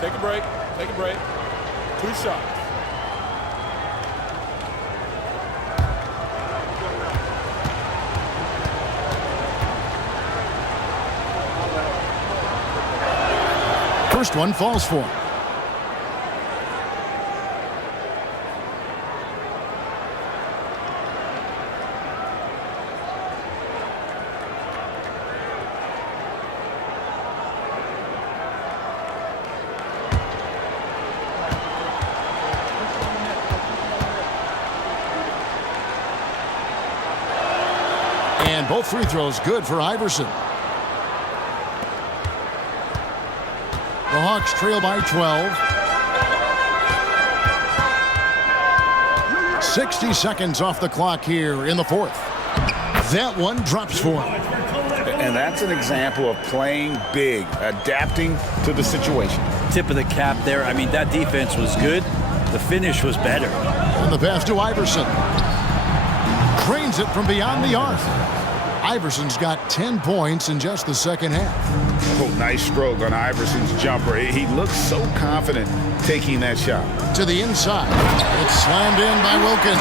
Take a break. Take a break. 2 shots. First one falls for him. And both free throws good for Iverson. The Hawks trail by 12. 60 seconds off the clock here in the fourth. That one drops for him. And that's an example of playing big, adapting to the situation. Tip of the cap there. I mean, that defense was good. The finish was better. And the pass to Iverson. Cranes it from beyond the arc. Iverson's got 10 points in just the second half. Oh, nice stroke on Iverson's jumper. He looks so confident taking that shot. To the inside. It's slammed in by Wilkins.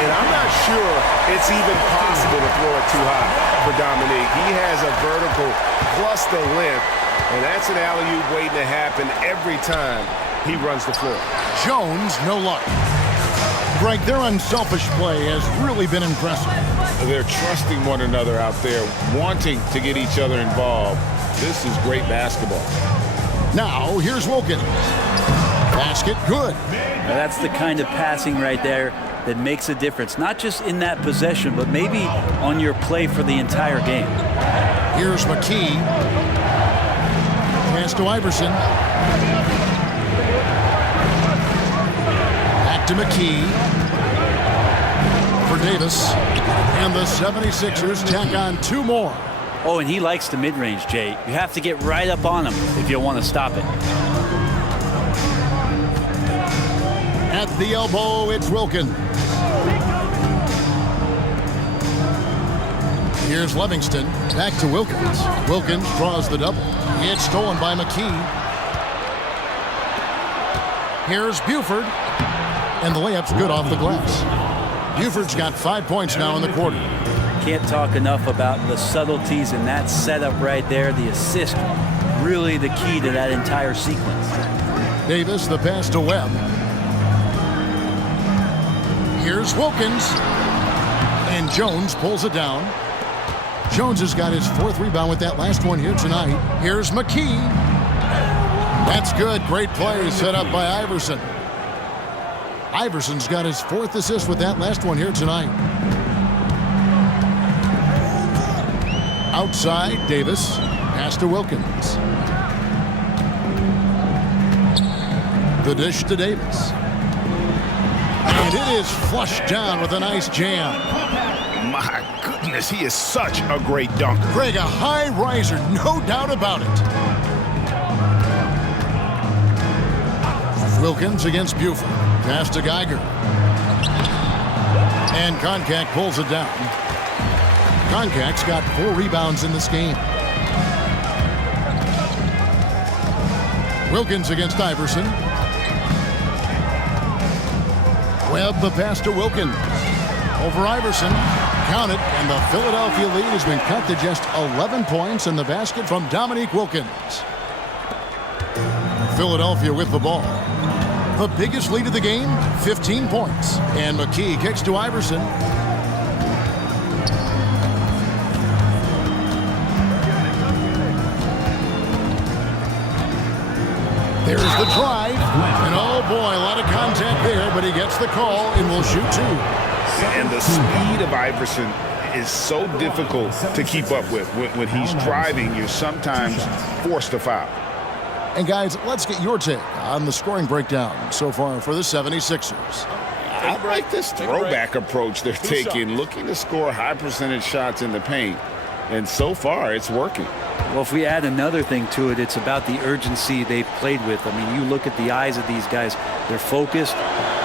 And I'm not sure it's even possible to throw it too high for Dominique. He has a vertical plus the length, and that's an alley-oop waiting to happen every time he runs the floor. Jones, no luck. Greg, their unselfish play has really been impressive. They're trusting one another out there, wanting to get each other involved. This is great basketball. Now, here's Wilkins. Basket, good. Now, that's the kind of passing right there that makes a difference, not just in that possession, but maybe on your play for the entire game. Here's McKee. Pass to Iverson. Back to McKee. For Davis. And the 76ers tack on 2 more. Oh, and he likes the mid-range, Jay. You have to get right up on him if you want to stop it. At the elbow, it's Wilkins. Here's Livingston. Back to Wilkins. Wilkins draws the double. It's stolen by McKee. Here's Buford. And the layup's good off the glass. Buford's got 5 points now in the quarter. Can't talk enough about the subtleties in that setup right there. The assist, really the key to that entire sequence. Davis, the pass to Webb. Here's Wilkins. And Jones pulls it down. Jones has got his 4th rebound with that last one here tonight. Here's McKee. That's good. Great play set up by Iverson. Iverson's got his 4th assist with that last one here tonight. Outside, Davis. Pass to Wilkins. The dish to Davis. And it is flushed down with a nice jam. My goodness, he is such a great dunker. Greg, a high riser, no doubt about it. Wilkins against Buford. Pass to Geiger. And Koncak pulls it down. Koncak's got 4 rebounds in this game. Wilkins against Iverson. Webb the pass to Wilkins. Over Iverson. Count it, and the Philadelphia lead has been cut to just 11 points in the basket from Dominique Wilkins. Philadelphia with the ball. The biggest lead of the game, 15 points. And McKee kicks to Iverson. There's the drive. And oh boy, a lot of contact there, but he gets the call and will shoot 2. And the speed of Iverson is so difficult to keep up with. When he's driving, you're sometimes forced to foul. And guys, let's get your take on the scoring breakdown so far for the 76ers. I like this throwback approach they're taking, looking to score high percentage shots in the paint. And so far, it's working. Well, if we add another thing to it, it's about the urgency they've played with. I mean, you look at the eyes of these guys. They're focused,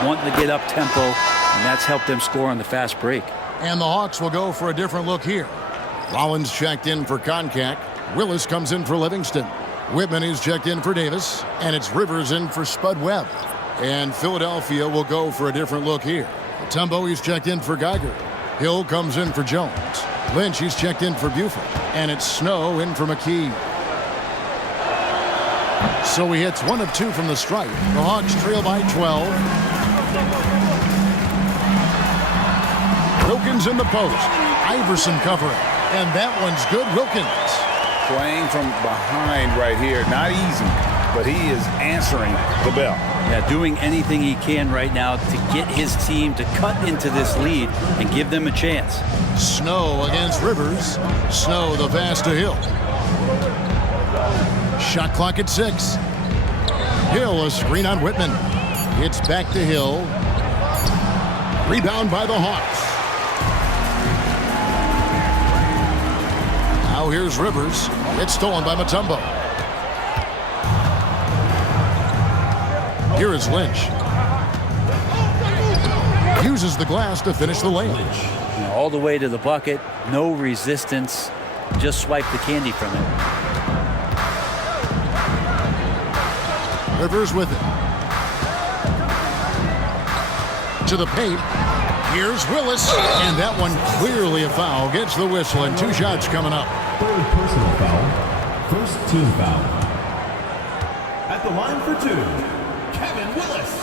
wanting to get up tempo, and that's helped them score on the fast break. And the Hawks will go for a different look here. Rollins checked in for Koncak. Willis comes in for Livingston. Whitman is checked in for Davis. And it's Rivers in for Spud Webb. And Philadelphia will go for a different look here. Mutombo is checked in for Geiger. Hill comes in for Jones. Lynch, he's checked in for Buford. And it's Snow in for McKee. So he hits 1 of 2 from the stripe. The Hawks trail by 12. Wilkins in the post. Iverson covering. And that one's good. Wilkins. Playing from behind right here. Not easy, but he is answering the bell. Yeah, doing anything he can right now to get his team to cut into this lead and give them a chance. Snow against Rivers. Snow the pass to Hill. Shot clock at 6. Hill a screen on Whitman. It's back to Hill. Rebound by the Hawks. Now here's Rivers. It's stolen by Mutombo. Here is Lynch. Uses the glass to finish the lane. All the way to the bucket, no resistance, just swipe the candy from it. Rivers with it. To the paint. Here's Willis. And that one clearly a foul. Gets the whistle and 2 shots coming up. 3rd personal foul. 1st team foul. At the line for 2, Kevin Willis.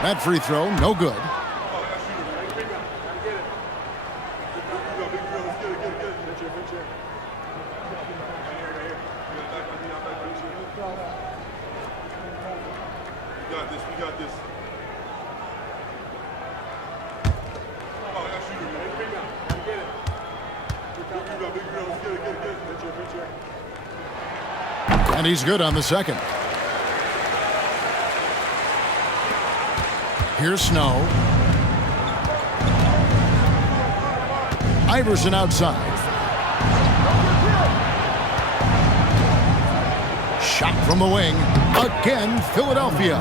That free throw, no good. We got this. And he's good on the second. Here's Snow. Iverson outside. Shot from the wing. Again, Philadelphia.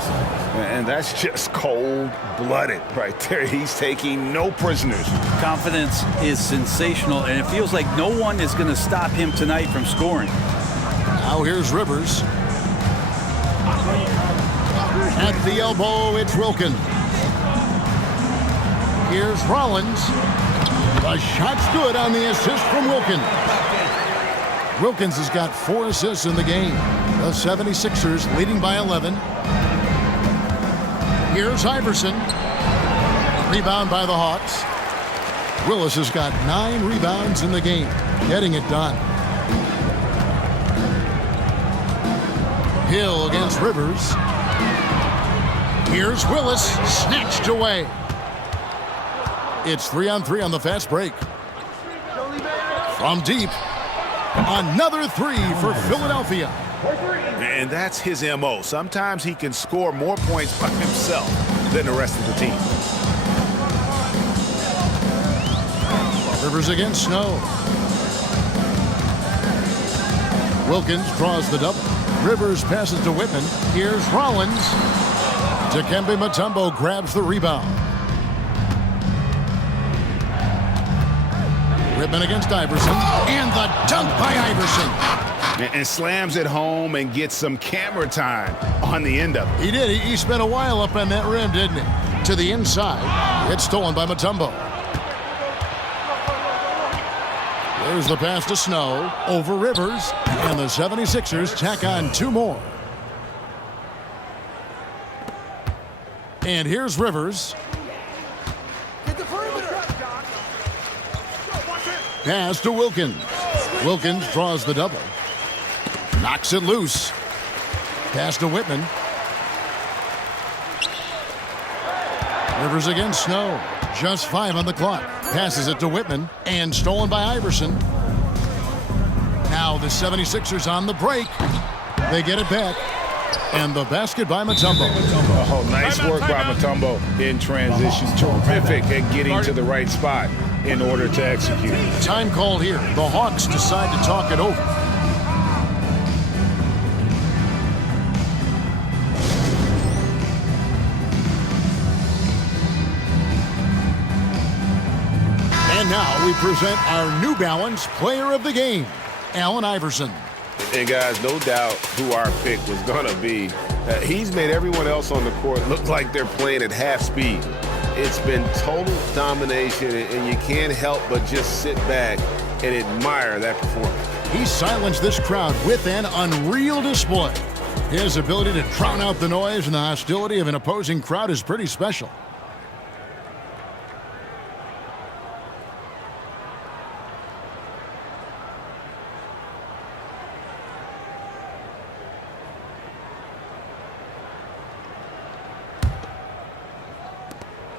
And that's just cold-blooded right there. He's taking no prisoners. Confidence is sensational, and it feels like no one is going to stop him tonight from scoring. Now here's Rivers. At the elbow, it's Wilkins. Here's Rollins. The shot's good on the assist from Wilkins. Wilkins has got 4 assists in the game. The 76ers leading by 11. Here's Iverson. Rebound by the Hawks. Willis has got 9 rebounds in the game, getting it done. Hill against Rivers. Here's Willis, snatched away. It's 3-on-3 on the fast break. From deep, another 3 for Philadelphia. And that's his MO. Sometimes he can score more points by himself than the rest of the team. Rivers against Snow. Wilkins draws the double. Rivers passes to Whitman. Here's Rollins. Dikembe Mutombo grabs the rebound. Whitman against Iverson. And the dunk by Iverson. and slams it home and gets some camera time on the end of it. He did. He spent a while up on that rim, didn't he? To the inside. It's stolen by Mutombo. There's the pass to Snow. Over Rivers. And the 76ers tack on 2 more. And here's Rivers. Pass to Wilkins. Wilkins draws the double. Knocks it loose. Pass to Whitman. Rivers against Snow. Just 5 on the clock. Passes it to Whitman. And stolen by Iverson. Now the 76ers on the break. They get it back. And the basket by Mutombo. Oh, nice work by Mutombo in transition. Terrific at getting to the right spot in order to execute. Time called here. The Hawks decide to talk it over. And now we present our New Balance Player of the Game, Allen Iverson. And guys, no doubt who our pick was going to be. He's made everyone else on the court look like they're playing at half speed. It's been total domination, and you can't help but just sit back and admire that performance. He silenced this crowd with an unreal display. His ability to drown out the noise and the hostility of an opposing crowd is pretty special.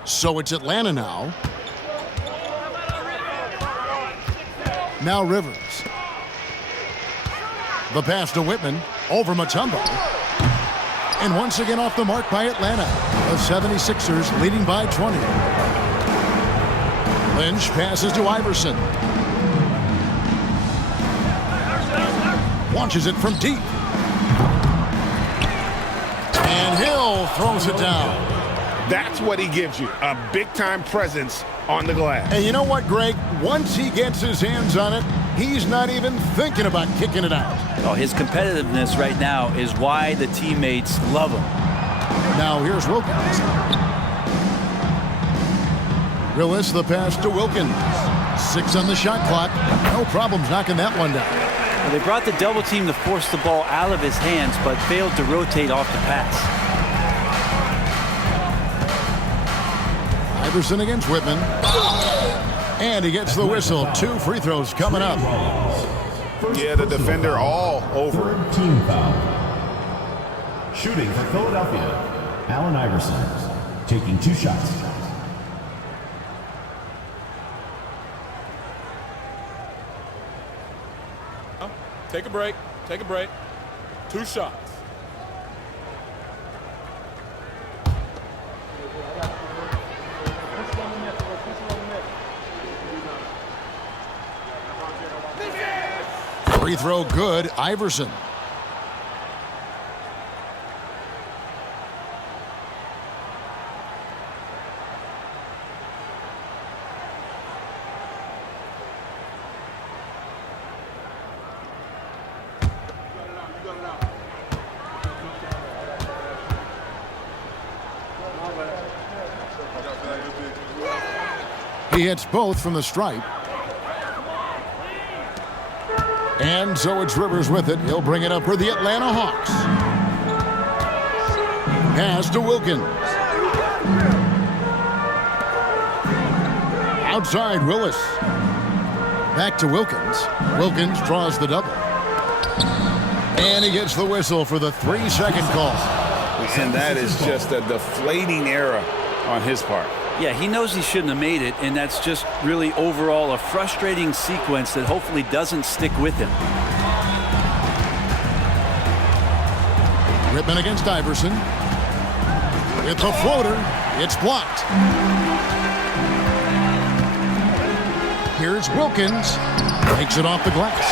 So it's Atlanta now. Now Rivers. The pass to Whitman over Mutombo. And once again off the mark by Atlanta. The 76ers leading by 20. Lynch passes to Iverson. Launches it from deep. And Hill throws it down. That's what he gives you, a big-time presence on the glass. And you know what, Greg? Once he gets his hands on it, he's not even thinking about kicking it out. Oh, his competitiveness right now is why the teammates love him. Now here's Wilkins. Willis, the pass to Wilkins. 6 on the shot clock. No problems knocking that one down. Well, they brought the double team to force the ball out of his hands, but failed to rotate off the pass. Iverson against Whitman. And he gets the whistle. 2 free throws coming up. Yeah, the defender all over it. Team foul. Shooting for Philadelphia, Allen Iverson, taking 2 shots. Take a break. Take a break. 2 shots. Free throw good, Iverson. He hits both from the stripe. And so it's Rivers with it. He'll bring it up for the Atlanta Hawks. Pass to Wilkins. Outside Willis. Back to Wilkins. Wilkins draws the double. And he gets the whistle for the 3-second call. And that is just a deflating error on his part. Yeah, he knows he shouldn't have made it, and that's just really overall a frustrating sequence that hopefully doesn't stick with him. Whitman against Iverson. It's a floater. It's blocked. Here's Wilkins. Takes it off the glass.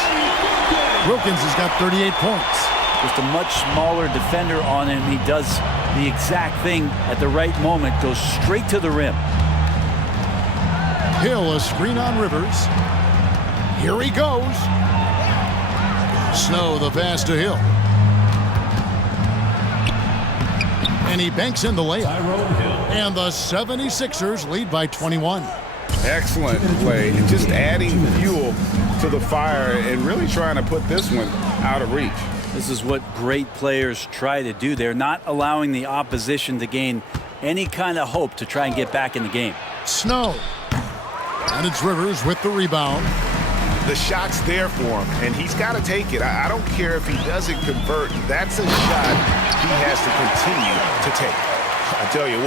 Wilkins has got 38 points. Just a much smaller defender on him. He does the exact thing at the right moment, goes straight to the rim. Hill, a screen on Rivers. Here he goes. Snow the pass to Hill. And he banks in the layup. And the 76ers lead by 21. Excellent play. Just adding fuel to the fire and really trying to put this one out of reach. This is what great players try to do. They're not allowing the opposition to gain any kind of hope to try and get back in the game. Snow. And it's Rivers with the rebound. The shot's there for him, and he's got to take it. I don't care if he doesn't convert. That's a shot he has to continue to take. I tell you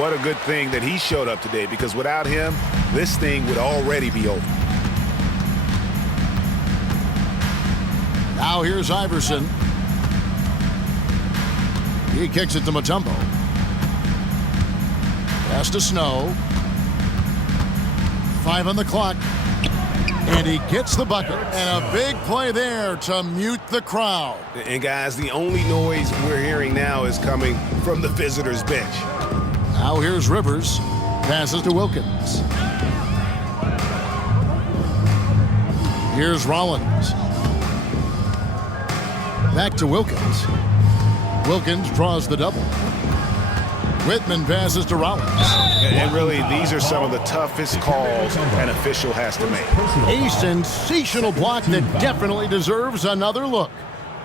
what a good thing that he showed up today, because without him, this thing would already be over. Now here's Iverson. He kicks it to Mutombo. Pass to Snow. 5 on the clock. And he gets the bucket. And a big play there to mute the crowd. And guys, the only noise we're hearing now is coming from the visitors' bench. Now here's Rivers. Passes to Wilkins. Here's Rollins. Back to Wilkins. Wilkins draws the double. Whitman passes to Rollins. And really, these are some of the toughest calls an official has to make. A sensational block that definitely deserves another look.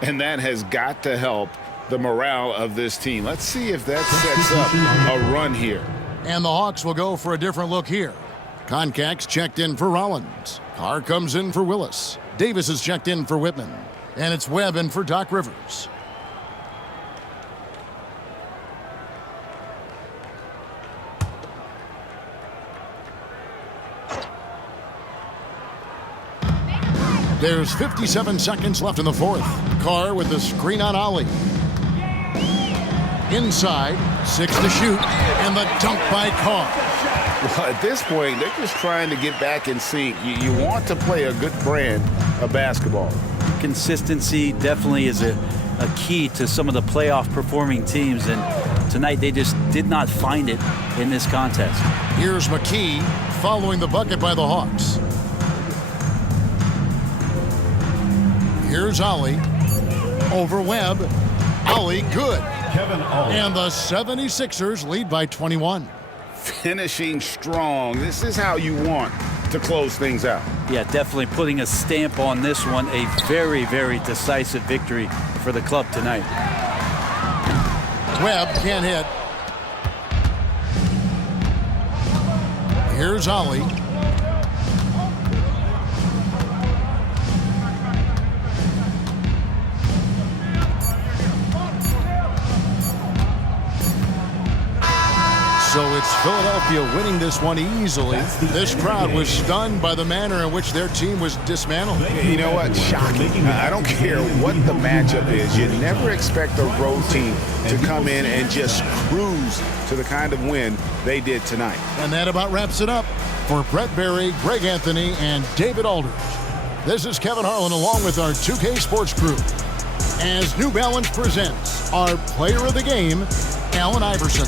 And that has got to help the morale of this team. Let's see if that sets up a run here. And the Hawks will go for a different look here. Concax checked in for Rollins. Carr comes in for Willis. Davis is checked in for Whitman. And it's Webb in for Doc Rivers. There's 57 seconds left in the fourth. Carr with the screen on Ollie. Inside, 6 to shoot, and the dunk by Carr. Well, at this point, they're just trying to get back in sync. You want to play a good brand of basketball. Consistency definitely is a key to some of the playoff performing teams, and tonight they just did not find it in this contest. Here's McKee following the bucket by the Hawks. Here's Ollie. Over Webb. Ollie, good. And the 76ers lead by 21. Finishing strong. This is how you want to close things out. Yeah, definitely putting a stamp on this one. A very, very decisive victory for the club tonight. Webb can't hit. Here's Ollie. So it's Philadelphia winning this one easily. This crowd was stunned by the manner in which their team was dismantled. You know what? Shocking. I don't care what the matchup is. You never expect a road team to come in and just cruise to the kind of win they did tonight. And that about wraps it up. For Brett Berry, Greg Anthony, and David Aldridge, this is Kevin Harlan along with our 2K Sports crew as New Balance presents our player of the game, Allen Iverson.